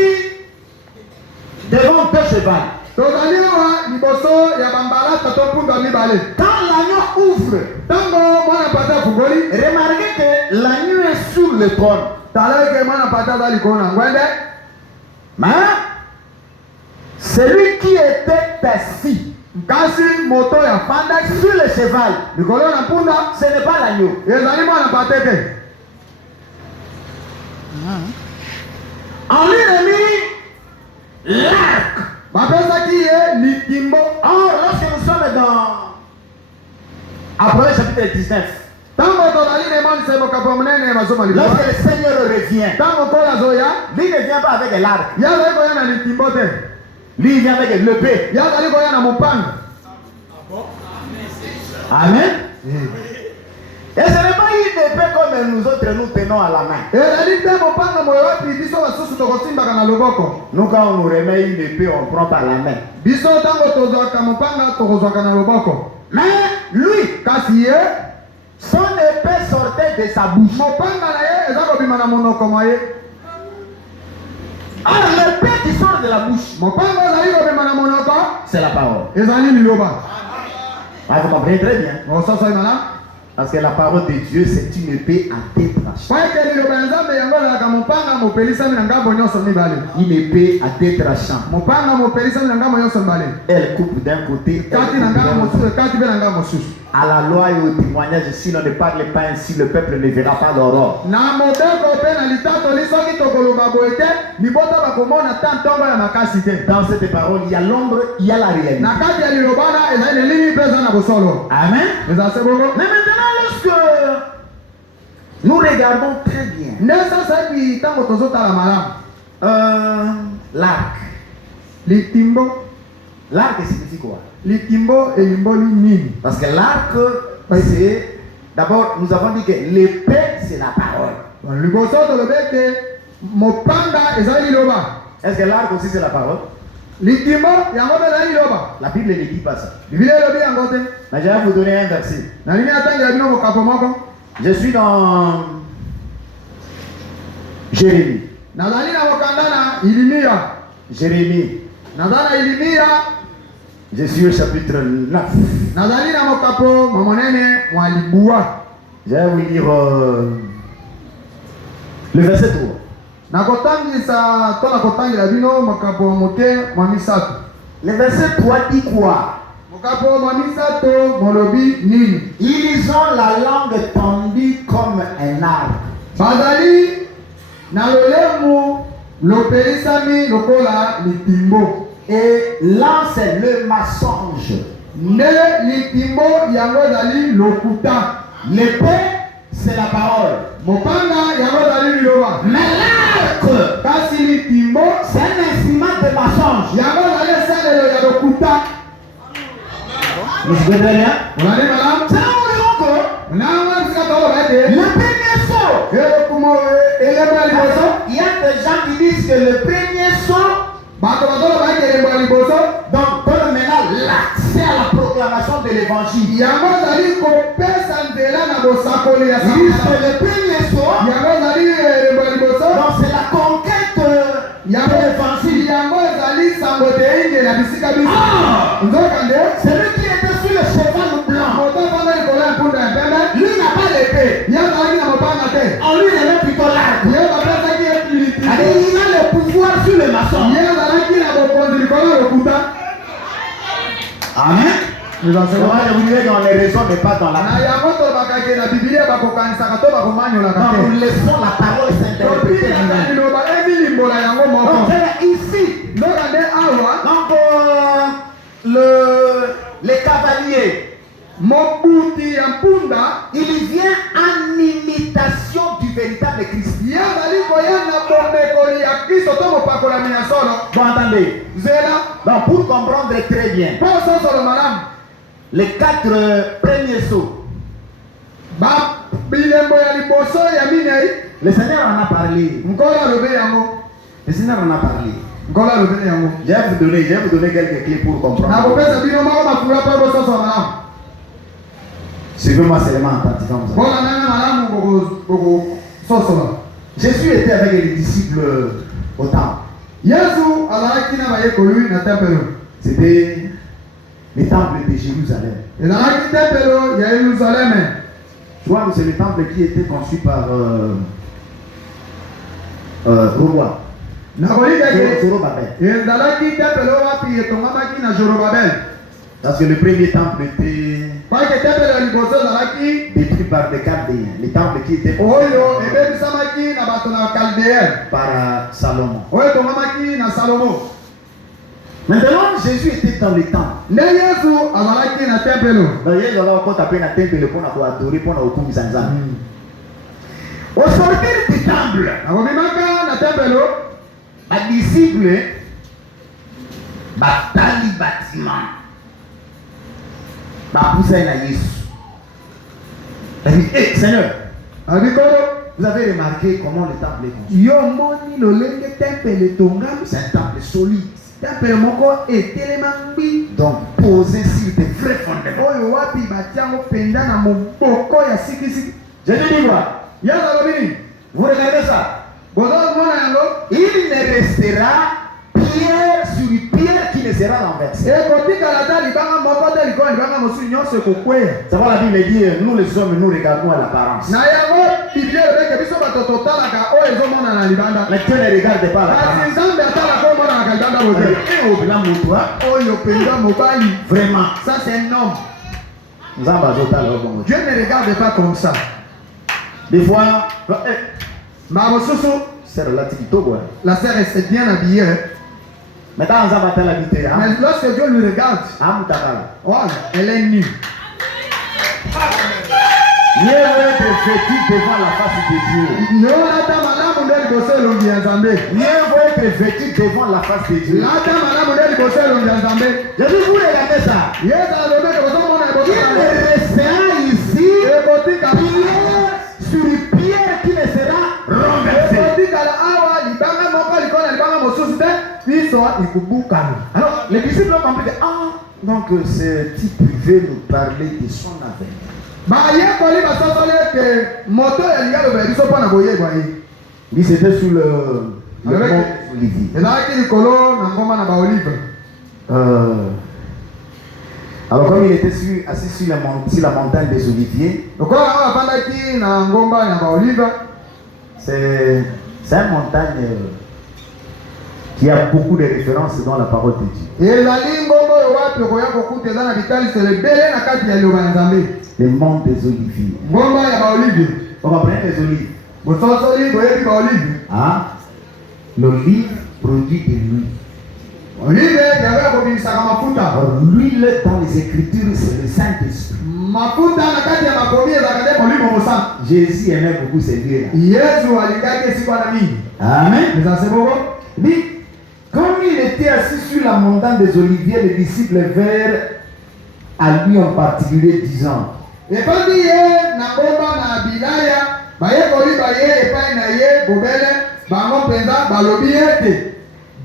devant deux chevaux. Tozali awa liboso ya bambalata to mpunda mibale. Quand l'agneau ouvre, Ntango mwana pata afungoli, remarquez que l'agneau est sur le trône. tala eke mwana pata aza likolo na ngwende. Mais celui qui était assis Kasi moto ya fanda sur le cheval, likolo na mpunda ce n'est pas l'agneau. ezali mwana pata te. On lui a mis l'arc. Bapesaki ye likimbo. Or, lorsque nous sommes dans Apocalypse chapitre 19, Ntango tozali na emonisa mokapo monene bazoma liboso. lorsque le Seigneur revient, Ntango nkolo azoya, lui ne vient pas avec l'arc. ye azali koya na likimbo te. Lui il vient avec l'épée. Ye azali koya na mopanga. Amen. Et ce n'est pas une épée comme nous autres nous tenons à la main. Ezali te mopanga moyo wapi biso basusu tokosimbaka na loboko. Nous, quand on nous remet une épée, on prend par la main. Biso ntango tozwaka mopanga tokozwaka na loboko. Mais lui, Kasi ye son épée sortait de sa bouche. mopanga na ye eza kobima na monoko mwa ye. Alors l'épée qui sort de la bouche, Mopanga ezali kobima na monoko c'est la parole. ezali liloba. Ah, vous comprenez très bien. Ososoi malamu. Parce que la parole de Dieu, c'est une épée à deux tranchants. tranchant. Une épée à deux tranchants. Elle coupe d'un côté. À la loi et au témoignage, si l'on ne parle pas ainsi, le peuple ne verra pas l'aurore. Dans cette parole, il y a l'ombre, il y a la réalité. Amen. Mais maintenant, lorsque nous regardons très bien l'arc. L'arc signifie quoi? Parce que l'arc, c'est d'abord, nous avons dit que l'épée, c'est la parole. Est-ce que l'arc aussi, c'est la parole? La Bible ne dit pas ça. Mais je vais vous donner un verset. Je suis dans Jérémie. Jérémie. Je suis au chapitre 9. Je vais vous lire le verset 3. Le verset 3 dit quoi? Ils ont la langue tendue comme un arbre. Et lance le mensonge. L'épée, c'est la parole. Mais l'arc, c'est un instrument de mensonge. Vous comprenez bien? Le premier saut. Il y a des gens qui disent que le premier saut, donc donne maintenant l'accès à la proclamation de l'évangile. Ils disent que le premier saut, donc c'est la conquête de l'évangile. Celui qui était sur le cheval blanc, lui n'a pas l'épée. En lui, il avait plutôt l'arc. Il a le pouvoir sur le maçon. Amen. Je vous dirai dans les raisons, mais pas dans la Bible. Nous laissons la parole s'interpréter. Donc ici, donc les cavaliers, il vient en imitation du véritable Christ. Bon, attendez. Donc, pour comprendre très bien, les 4 premiers sauts, le Seigneur en a parlé. Le Seigneur en a parlé. Je vais vous donner quelques clés pour comprendre. Suivez-moi seulement en pratiquant ça. Jésus était avec les disciples au temple. C'était le temple de Jérusalem. Je crois que c'est le temple qui était conçu par Roi. Parce que le premier temple était détruit par des Chaldéens. Le temple qui était par Salomon. Maintenant, Jésus était dans le temple. Au sortir du temple, les disciples batali bâtiment. Hey, Seigneur, vous avez remarqué comment le temple est construit? C'est un temple solide. Donc posé sur des vrais fondements. Je te dis quoi? Vous regardez ça? Il ne restera pierre sur pierre qui ne sera renversé. Et kotika la tali banga moko te likolo libanga mosusu nyonso ekokweya. C'est pourquoi la Bible dit, nous les hommes, nous regardons à l'apparence. Na yango Biblia elobeke biso bato totalaka oyo ezomona na libanda. Mais Dieu ne regarde pas Kasi l'apparence. Nzambe atalaka oyo omona na libanda bote. Et au-delà de toi, Oyo penza mobali. vraiment, Ça c'est un homme. nous avons besoin de bon. Dieu ne regarde pas comme ça. Des fois, Ma mosusu, c'est relatif tout quoi. la sœur est bien habillée. Maintenant, nous avons l'habitude. Mais lorsque Dieu lui regarde, voilà, elle est nue. Mieux vaut être vêtu devant la face de Dieu. Mieux vaut être vêtu devant la face de Dieu. Je vais vous regarder ça. Il restera ici sur une pierre qui ne sera renversée. Alors, les disciples ont compris que donc ce type veut nous parler de son avenir. Il c'était sur le mont Olivier. Alors comme il était assis sur la montagne des Oliviers, c'est une montagne qui a beaucoup de références dans la parole de Dieu. Le mont des Oliviers. On va prendre les olives. Ah, l'olive produit de l'huile. L'huile dans les Écritures, c'est le Saint-Esprit. Jésus aimait beaucoup ces huiles-là. Amen. Mais comme il était assis sur la montagne des Oliviers, les disciples vinrent à lui en particulier disant,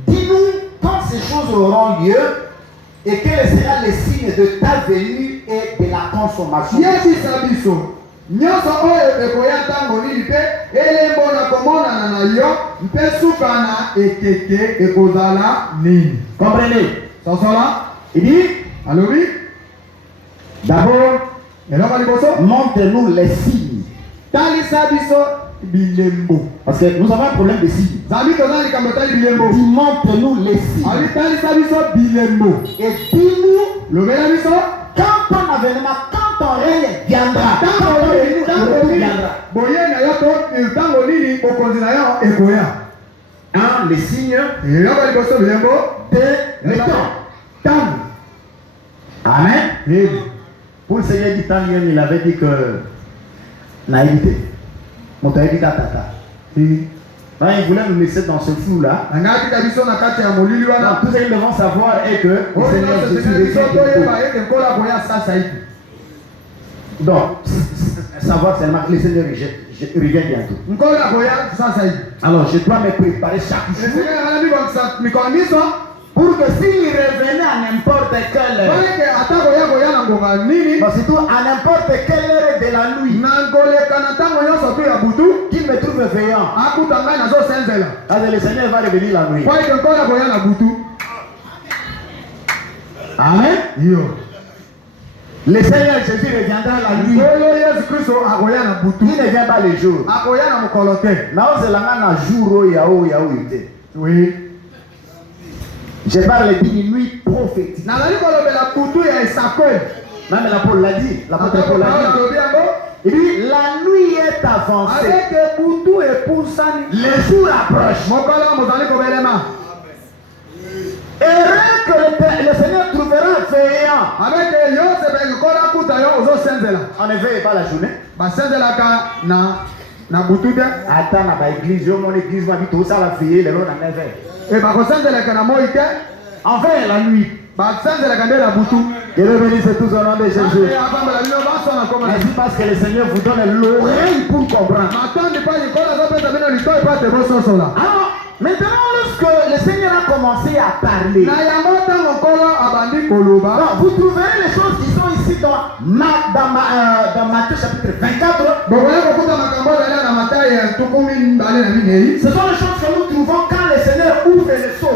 dis-nous quand ces choses auront lieu et quel sera le signe de ta venue et de la consommation. Nyonso oyo ekoya ntango nini mpe elembo na komonana na yo mpe suka na ekeke ekozala nini. Comprenez? Sosola Il dit, alobi d'abord, eloko liboso montre-nous les signes. talisa biso bilembo. Parce que nous avons un problème de signes. Zambi toza likambo tali bilembo. Il dit, montre-nous les signes. Ali talisa biso bilembo. Et dis-nous, Lobela biso quand ton avènement, quand ton règne viendra, quand ton retour viendra. Boye na yo to ntango nini bokonzi na yo ekoya. Un, les signes Eloko liboso bilembo de le temps. tango. Amen. Pour le Seigneur du temps, il avait dit que naïveté. Mon taïbi tata. Ben, il voulait nous laisser dans ce flou-là. Donc, tout ce qu'ils devront savoir est que le Seigneur Jésus est. Donc, savoir seulement que le Seigneur revient bientôt. Alors, je dois me préparer chaque jour. Pour que s'il revenait à n'importe quelle heure, surtout à n'importe quelle heure de la nuit, qu'il me trouve veillant, alors le Seigneur va revenir la nuit. Amen. Le Seigneur Jésus reviendra la nuit. Il ne vient pas le jour. Oui. Je parle d'une nuit prophétique. Même l'apôtre l'a dit. L'apôtre Paul l'a dit. Il dit la nuit est avancée. Le jour approche. Heureux que le Seigneur trouvera veillant. On ne veille pas la journée. Attends, na église, mon église va vite tout ça la veiller, les gens n'en veillent. En veille la nuit. Que le bénisse tous au nom de Jésus. Merci parce que le Seigneur vous donne l'oreille pour comprendre. Alors, maintenant, lorsque le Seigneur a commencé à parler, vous trouverez les choses qui sont ici dans Matthieu chapitre 24. Ce sont les choses que nous trouvons quand le Seigneur ouvre le sceau.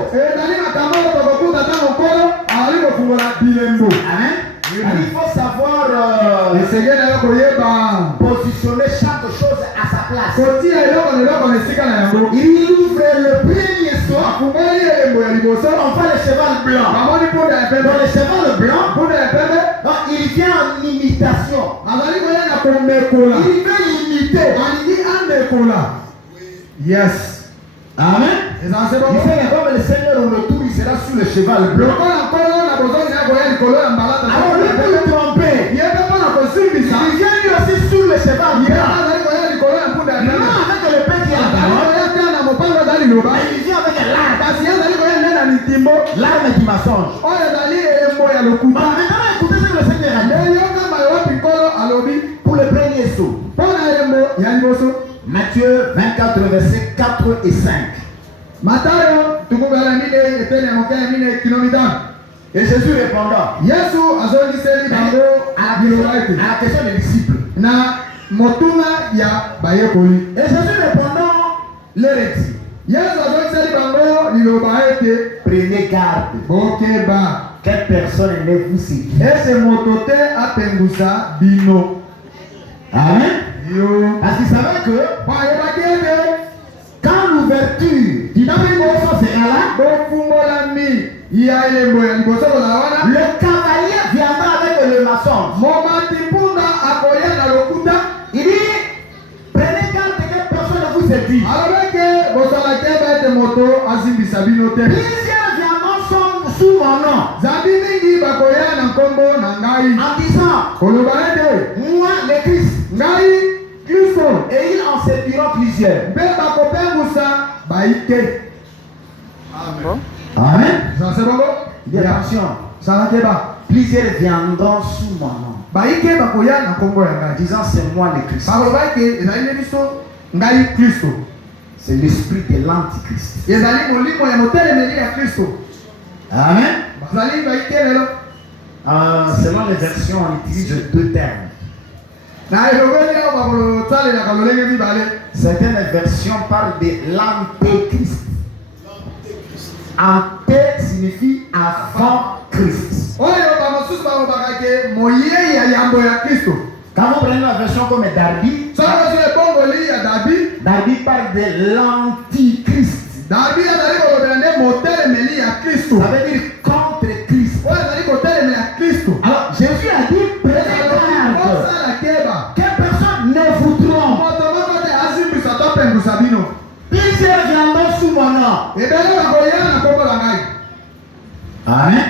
Amen. Il faut savoir positionner chaque chose à sa place. Il ouvre le premier saut. On fait le cheval blanc. Dans le cheval blanc, donc il vient en imitation. Il veut imiter. Yes. Amen. Il fait comme le Seigneur au retour, il sera sur le cheval blanc. Alors ne peut le tromper. Il vient lui aussi sur le cheval blanc. Non avec le pain qui est là-bas. Il vient avec l'arme qui m'assonge. Maintenant écoutez ce que le Seigneur a dit. Pour le premier saut. Matthieu 24, versets 4 et 5. Et Jésus répondant à la question des disciples. Et Jésus répondant leur dit, prenez garde. Quelle personne ne vous séduit. Amen. Parce qu'il savait que quand l'ouverture du premier saut sera là, le cavalier viendra avec le maçon. Il dit, prenez garde que personne ne vous séduit. Plusieurs viendront sous mon nom, en disant, moi le Christ. Et ils en séduiront plusieurs. Amen. Bien, attention. Plusieurs viendront sous mon nom, disant c'est moi le Christ. C'est l'esprit de l'antichrist. Amen. Selon les versions, on utilise deux termes. Certaines versions parlent de l'antéchrist. Anté signifie avant Christ. Quand vous prenez la version comme Darby, Darby parle de l'antichrist. Ça veut dire contre Christ. Alors Jésus a dit, prenez garde. Quelle personne ne vous trompe. Plusieurs viendront sous mon nom. Amen.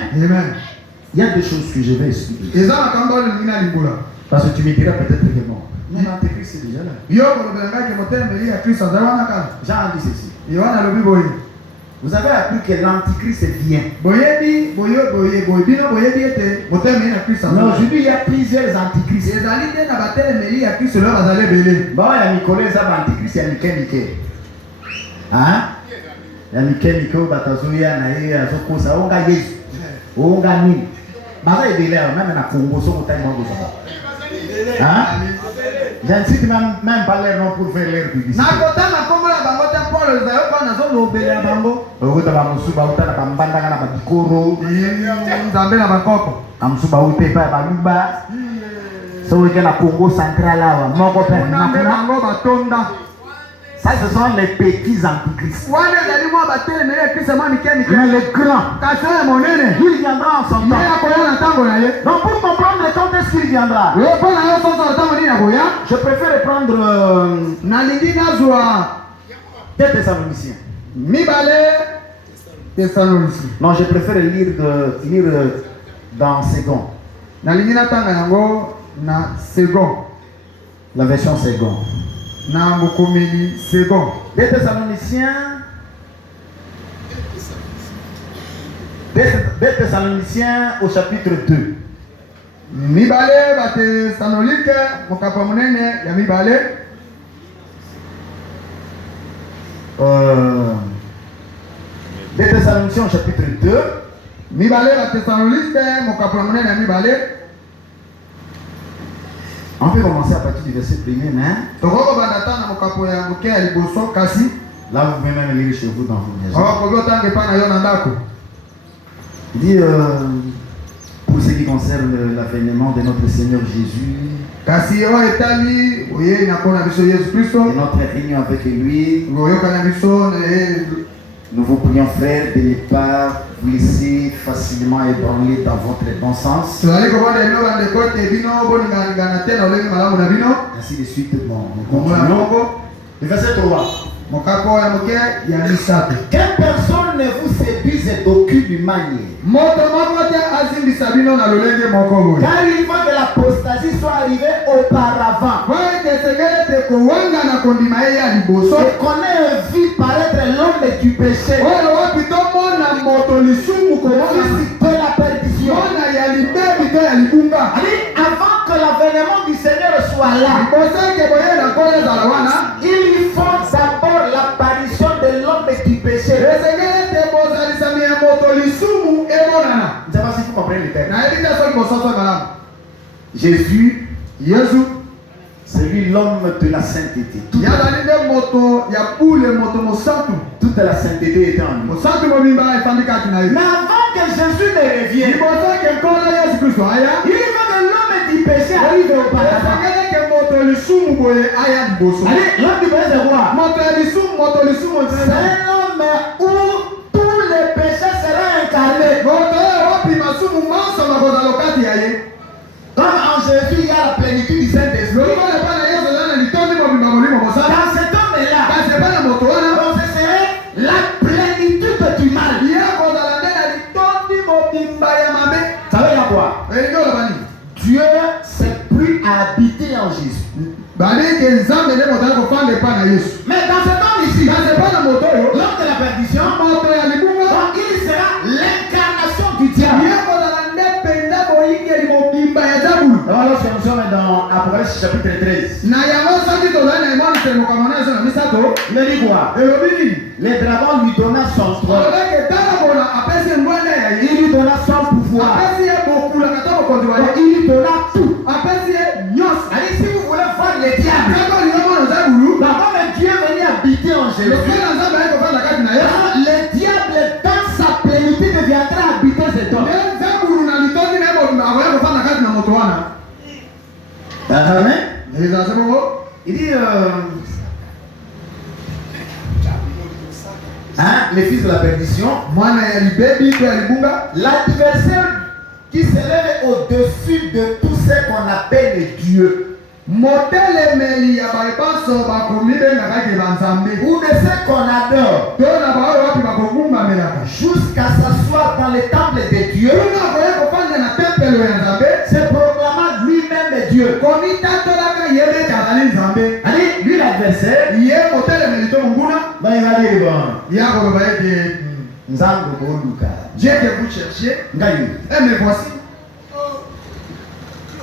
Il y a des choses que je vais expliquer. Parce que tu me diras peut-être que non. Mais l'antéchrist est déjà là. Jean a dit ceci. Vous avez appris que l'antichrist vient. Non, aujourd'hui il y a plusieurs antichrists. Bon, il y a Nicolas, il y a l'antichrist, il y a Mickey. Hein? Il y a Mickey, Batazoya, Naïe, Azokosa, Onga Yesu, Onga Nini. Baza est délai, même na Congo, son côté moi vous hein? J'incite même pas l'air non pour faire l'air publicité. Ça, ce sont les petits antichrists. Mais le grand, il viendra en son temps. Donc, pour comprendre quand est-ce qu'il viendra, je préfère prendre 2 Thessaloniciens. Non, je préfère lire dans second. La version second. 2 Thessaloniciens au chapitre 2. Deux Thessaloniciens au chapitre 2. On peut commencer à partir du verset 1er, mais là vous pouvez même lire chez vous dans vos maisons. Il dit qui concerne l'avènement de notre Seigneur Jésus kasi oyo etali oyei na mpona biso Yesu Kristo et notre réunion avec lui, oyokana biso na ye. nous vous prions, frères, de ne pas vous laisser facilement ébranler dans votre bon sens. tozali kobona bino bandeko ete bino bolingalingana te na olenge malamu na bino. Ainsi de suite, bon, nous Kongo ya continuons. Kongo Le verset 3. mokako ya moke ya misato. Que personne ne vous séduise d'aucune manière. moto moko te azimbisa bino na lolenge moko boye. Car il faut que l'apostasie soit arrivée auparavant. po ete esengeli ete kowanga na kondima ye ya liboso. Et qu'on ait vu paraître l'homme du péché, oyo wapi tomona moto lisumu komona fils de la perdition. mona ya libebi to ya libunga. Allez, avant que l'avènement du Seigneur soit là, liboso eke boye na nkolo ezala wana il faut d'abord l'apparition de l'homme du péché. esengeli ete bozalisami ya moto lisumu emonana. Je ne sais pas si vous comprenez le terme. nayebi te soki bososo malamu. Jésus, yesu c'est lui l'homme de la sainteté. yazali nde moto ya pule moto mosantu. Toute la sainteté était en lui. mosantu mobimba efandi kati na ye. Mais avant que Jésus ne revienne, liboso eke nkolo yesu kristo aya il faut que l'homme du péché arrive auparavant. esengeli eke moto lisumu boye aya liboso. Allez, l'homme du péché c'est quoi? moto ya lisumu moto lisumu C'est nsena. un homme où tous les péchés seront incarnés. moto oyo wapi masumu nyonso makozala lokati ya ye. Comme en Jésus, il y a la plénitude du Saint-Esprit. lokola epai na yesu eza na litondi mobimba molimo mosala. Dans cet homme-là, kasi epai na moto wana donc ce serait la plénitude du mal. ye kozala nde na litondi mobimba ya mabe. Ça veut dire quoi? elingi oloba nini? Dieu s'est pris à habiter en Jésus. baliki nzambe nde moto ali kofanda epai na yesu. Mais dans cet homme ici, kasi epai na moto oyo l'homme de la perdition, moto ya libunga donc il sera l'incarnation du diable. ye kozala nde mpenza boyingeli mobimba ya zabulu. Alors lorsque nous sommes dans Apocalypse chapitre 13, na yango soki tozali na emonisele mokambo na yesu na misato il dit quoi? elobi nini? Les dragons lui donna son trône. olobaki tala bona apesi ngwenda ya ye. Il lui donna son pouvoir. apesi ye bokulaka to bokonzi wa Donc, ye. il lui donna tout. apesi ye nyonso. Allez, si vous voulez voir les diables, soko olingi omona zabulu d'abord Dieu est venu habiter en Jésus. lokola nzambe aye kofanda kati na ye. Alors, le diable, dans sa plénitude, viendra habiter cet homme. nde zabulu na litondi na ye mobimba akoya kofanda kati na moto wana. Amen. ezala se bongo. Il dit, les fils de la perdition, mwana ya libebi to ya libunga. l'adversaire qui s'élève au-dessus de tout ce qu'on appelle Dieu, motelemeli ya baepaso bakomi bengakaki banzambe ou de ce qu'on adore, to na baoyo wapi bakogumbamelaka jusqu'à s'asseoir dans le temple de Dieu, tuna akoya kofanda na tempelo ya nzambe se proclamant lui-même Dieu. komitatolaka ye neti azali nzambe. Allez, lui l'adversaire, ye motelemeli to monguna ben il va dire, bon, ya koloba ete Nzambe Boluka, Dieu que vous cherchez, Ngaï, mais voici.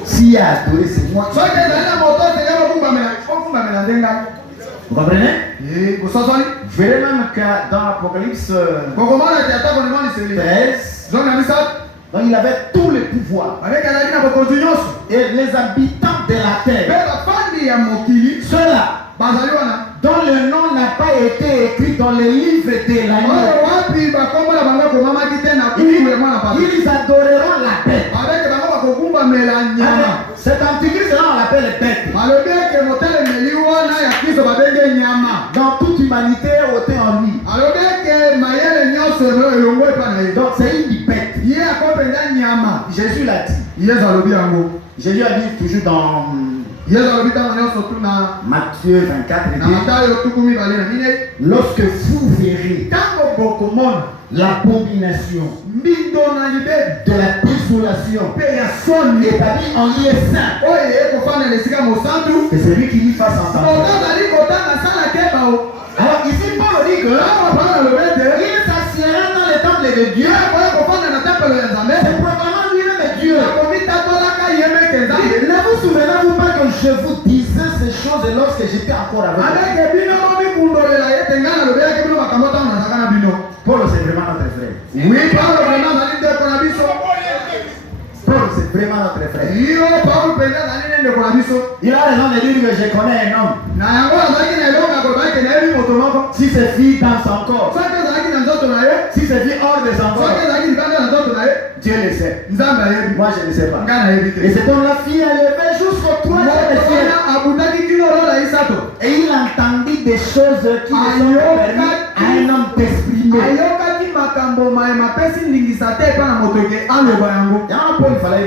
s'il y a adoré, c'est moi. soki ezali na moto ezali kofumbamela ndengai. Vous comprenez? kososoli Vous verrez même que dans l'Apocalypse kokomona ete ata konimoniseli 13, zongi na misato donc il avait tous les pouvoirs. babeki azalaki na bokonzi nyonso. Et les habitants de la mpe terre, bafandi ya mokili ceux-là bazali wana dont le nom n'a pas été écrit dans le livre de oyo l'agneau, wapi bakombola bango komamaki te na buku ya mwana pasi. ils adoreront la bête. babeki bango bakogumbamela nyama. Cet antichrist là, on l'appelle bête. balobi eke motelemeli wana ya kristo babenge nyama. Dans toute humanité ôté en lui. alobi eke mayele nyonso elongo epa na ye. Donc c'est une bête. ye akopenza nyama. Jésus l'a dit. yesu alobi yango. Jésus a dit toujours dans yesu alobi ntango nyonso tuna Matthieu 24, il na dit, matayo tuku mibale na minei. lorsque vous verrez ntango bokomona l'abomination mbindo na libebi de la désolation mpe ya soni établie en lieu saint, oyo ekofanda na esika mosantu. c'est celui qui dit face en moto face. azali kotanga sala kebao. Alors ici, Paul dit que awa pana alobi ete il s'assiera dans le temple de Dieu, ye akoya kofanda na tempelo ya nzambe. se proclamant lui-même Dieu. akomitatolaka ye meke nzambe. Ne vous souvenez-vous pas que je vous disais ces choses lorsque j'étais encore avec vous? aleke bino momikundolela ete ngai nalobelaki bino makambo ntango nazaka na bino. Paul, c'est vraiment notre frère. wi paulo vraimen azali ndeko na biso. Paul, c'est vraiment notre frère. yo paulo mpenza azali ne ndeko na biso. Il a raison de dire que je connais un homme. na yango azalaki na elongo akolobaki nayebi moto moko. Si c'est fille dans son corps, soki ozalaki na nzoto Si c'est dit hors des endroits, Dieu le sait. Moi, je ne sais pas. Et cet homme-là fit élever jusqu'au troisième ciel. Et il entendit des choses qui ne sont pas permis à un homme d'exprimer. Et il fallait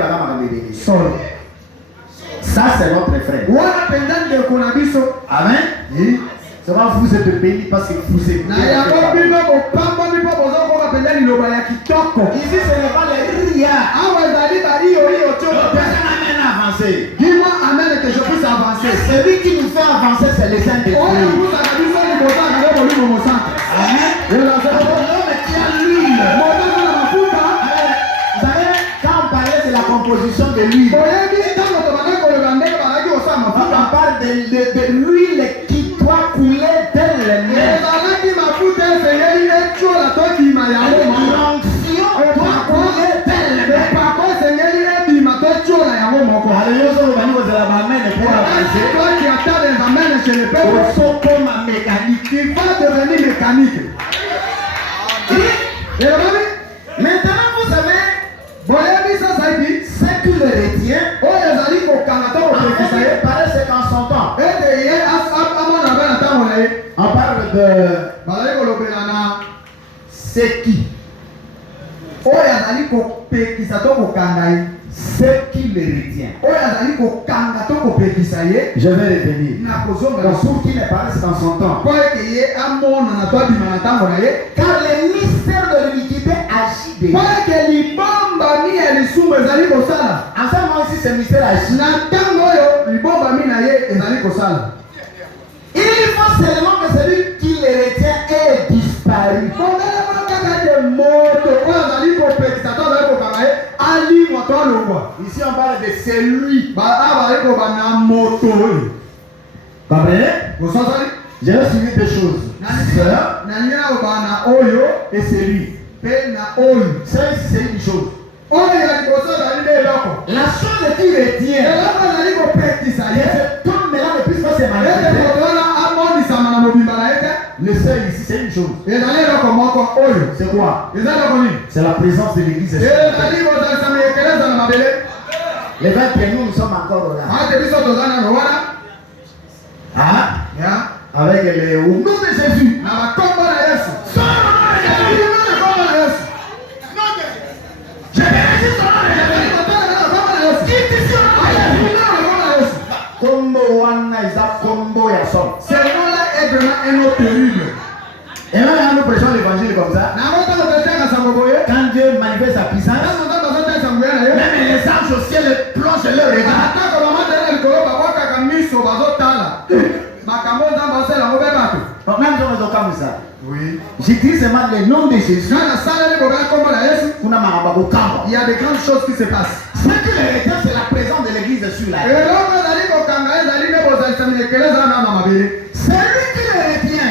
ça, c'est notre frère. Amen. Ça va, vous êtes bénis parce que vous êtes bénis. Ici, ce n'est pas les riens. Personne n'amène à avancer. Dis-moi amen que je puisse avancer. Celui qui nous fait avancer, c'est le Saint-Esprit. Amen. L'homme qui a l'huile. Vous savez, quand on parlait de la composition de l'huile, on parle de l'huile qui doit couler dans les mains. L'onction doit couler dans les mains. Maintenant, vous savez, ce qui le retient, c'est qu'en son temps, on parle de c'est qui. Ce qui le retient. Je vais retenir. Pour qui ne paraissent qu'en son temps. Car le mystère de l'iniquité agit déjà. En ce moment ici, ce mystère agit. Il faut seulement que celui qui le retient ait disparu. Ici on parle de celui. Comprenez? Je vais suivre deux choses. Sœur et celui. Sœur, c'est une chose. La chose qui retient, comme maintenant ne puisse pas se manifester. Le seul ici, c'est une chose. C'est quoi? C'est la présence de l'église. Les 20 nous sommes encore là. Ah? Avec les au nom de Jésus. Je bénis son nom de Jésus. Combo wana isa combo ya son. C'est là est vraiment un autre terrible. Et là, nous prêchons l'évangile comme ça. Quand Dieu manifeste sa puissance, même les anges au ciel plongent leur regard. Donc même si on est comme ça. Oui. J'écris seulement le nom de Jésus. Il y a de grandes choses qui se passent. Ce qui le retient, c'est la présence de l'église sur la terre. Celui qui le retient,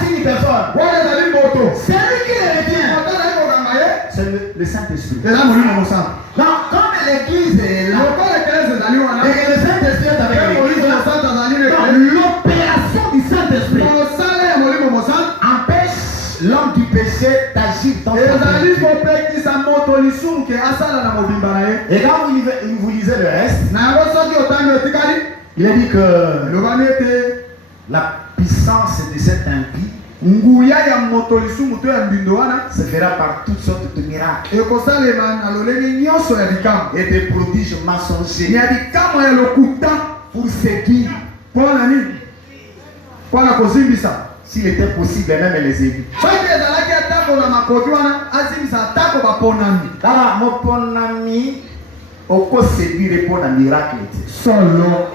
c'est une personne. Celui qui le retient, c'est le Saint-Esprit. Donc, comme l'église est là, et que le Saint-Esprit est avec l'église, l'opération du Saint-Esprit empêche l'homme du péché d'agir dans sa vie. Et quand vous lisez le reste, il a dit que la puissance de cet impie se fera par toutes sortes de miracles et de prodiges mensongers pour séduire. S'il était possible, même les élus. Mon ami, au séduire pour un miracle. Solo.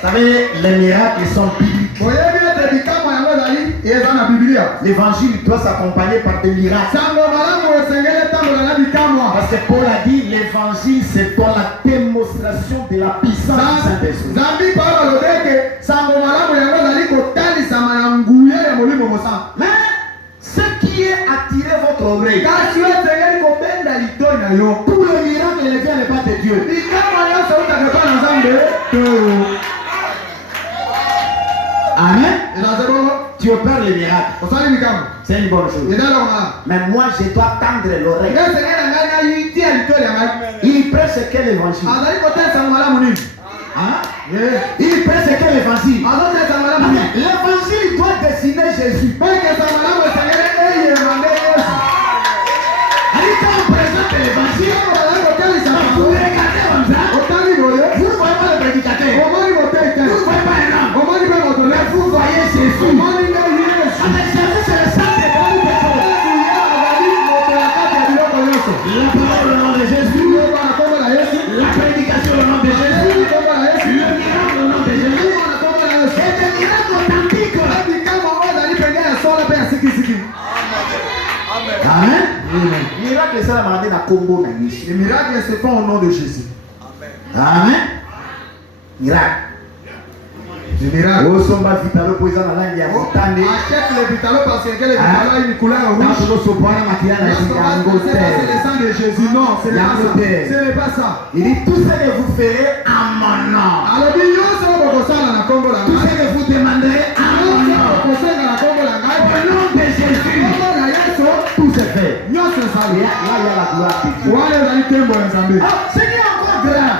Vous savez, les miracles sont bibliques. L'évangile doit s'accompagner par des miracles. Parce que Paul a dit, l'évangile c'est pour la démonstration de la puissance du Saint-Esprit. Mais ce qui est attiré votre oreille, tout le miracle ne vient pas de Dieu. Amen. tu opères les miracles. C'est une bonne chose. Mais moi, je dois tendre l'oreille. Il prêche quel évangile? Hein? Il prêche quel évangile? L'évangile doit dessiner Jésus. Quand on présente l'évangile, vous regardez comme ça, vous ne voyez pas le prédicateur, vous ne voyez pas un homme, mais vous voyez Jésus. Avec Jésus, c'est le centre de beaucoup de choses. La parole au nom de Jésus, la prédication au nom de Jésus, le miracle au nom de Jésus, et des miracles authentiques. Amen. Miracle, c'est la maladie dans Congo. Les miracles se font au nom de Jésus. Amen. Miracle. Les miracles. Au somba vitalo poison dans la langue ya vitane. Achète les vitalos parce que les vitalos ont une couleur rouge. Dans le sopora maquillage na C'est le sang de Jésus. Non, ce n'est pas ça. Ce n'est pas ça. Il dit tout ce que vous ferez en mon nom. Alors, tout ce que vous demanderez en mon nom. Au nom de Jésus. Tout se fait. Là, il y a la gloire de Dieu. Seigneur, encore grave.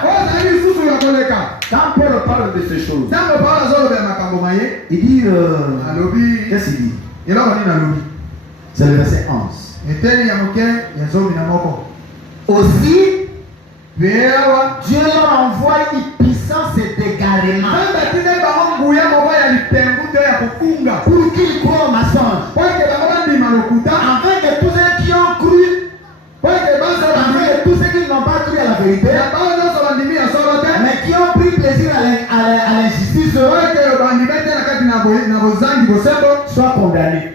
Quand Paul parle de ces choses, il dit, qu'est-ce qu'il dit? C'est le verset 11. Aussi, Dieu leur envoie une puissance d'égarement pour qu'ils croient au mensonge. Afin que tous ceux qui ont cru, afin que tous ceux qui n'ont pas cru à la vérité, mais qui ont pris plaisir à l'injustice, soient condamnés.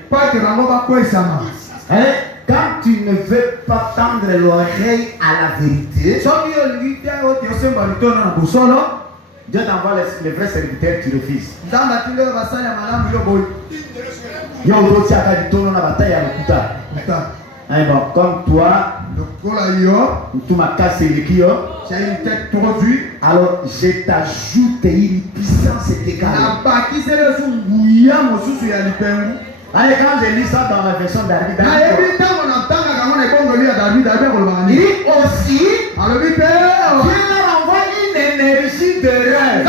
Quand tu ne veux pas tendre l'oreille à la vérité, Dieu t'envoie les vrais serviteurs, tu refuses. Comme toi, tu m'as cassé le qui, tu as une tête tordue. Alors je t'ajoute une puissance d'égarement. Allez, quand je lis ça dans la version d'Arbi, il dit aussi, Dieu leur envoie une énergie de rêve.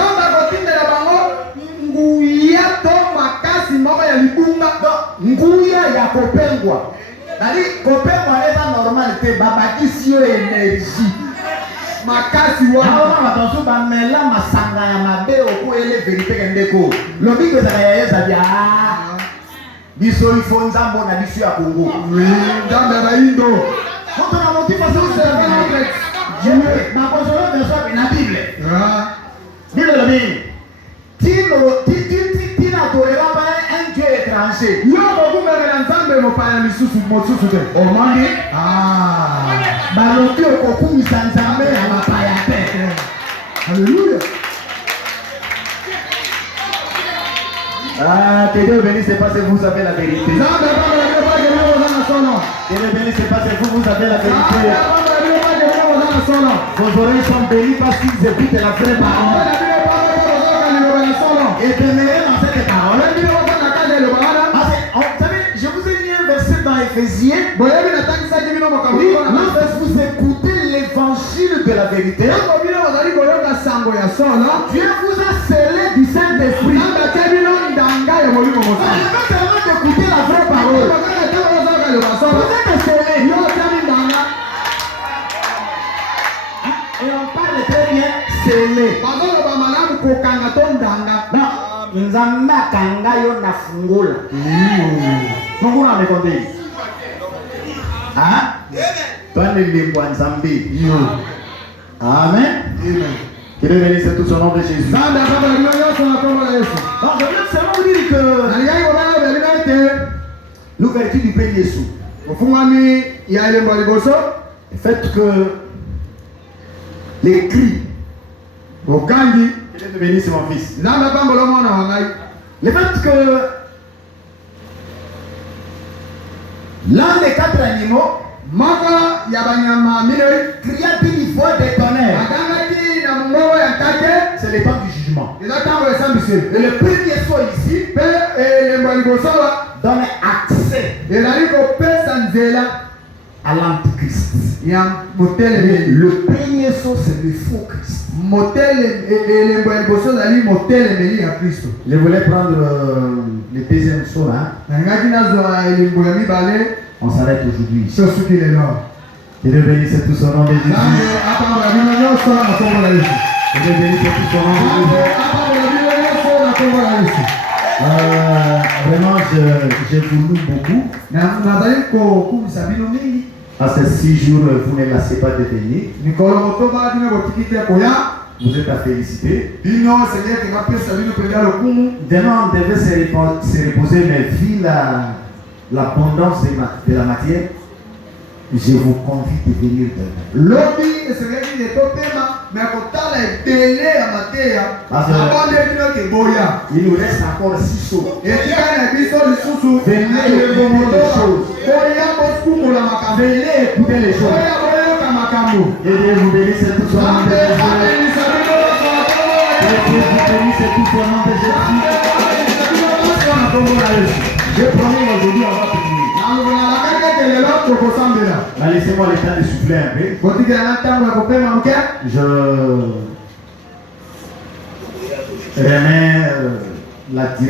Nguya ya kopengwa. C'est-à-dire, kopengwa est pas normalité, babaki sur énergie. Makasi wa. Attention, bamela masanga ya mabe oko ele vérité kendeko. Lobi que ça ya zabia. Biso ifo nzambo na biso ya Congo. Oui, nzambe na Indo. Quand on a motivation de notre Dieu, na console de ça na Bible. Bible le dit. Tina tolera pas un Dieu étranger. Yo boku mele nzambe mo pa ya lisusu mosusu te. O mandi. Baloki okokumisa nzambe ya mapaya te. Alléluia. Que Dieu bénisse, c'est parce que vous savez la vérité. Que Dieu bénisse, c'est parce que vous savez la vérité. Vos oreilles sont bénies parce qu'ils écoutent la vraie parole. Et demeurez dans cette parole. Vous savez, je vous ai mis un verset dans Éphésiens. Lorsque vous écoutez l'évangile de la vérité, Dieu vous a scellé du Saint-Esprit. Vous avez seulement d'écouter la vraie parole. Vous êtes scellé. Et on parle très bien scellé. Nzambe akanga yo na fungula. Fungula amekonde. Twende limbo Nzambe. Amen. Que Dieu bénisse tout son nom de Jésus. Donc je viens seulement vous dire que l'ouverture du premier Jésus. Le fait que les cris que Dieu te bénisse mon fils. Le fait que l'un des 4 animaux cria d'une voix de tonnerre. C'est le temps du jugement. jugement. Et le premier saut ici donne accès à l'antichrist. Le premier saut, c'est le faux Christ. Je voulais prendre le deuxième saut. Hein. On s'arrête aujourd'hui. Je vais bénir tout son nom de Jésus. Je vais bénir tout son nom de Jésus. Vraiment, j'ai voulu beaucoup. Parce que 6 jours, vous ne laissez pas de venir. Vous êtes à féliciter. Demain, on devait se reposer, mais vu l'abondance de la matière, je vous convie de venir demain. Il nous reste encore 6 sauts. Venez écouter les choses. Venez écouter les choses. Et Dieu vous bénisse tout son nom de Jésus. Et Dieu vous bénisse tout son nom de Jésus. J'ai promis aujourd'hui, on va prier. Laissez-moi le temps de souffler un peu. Je remets la direction.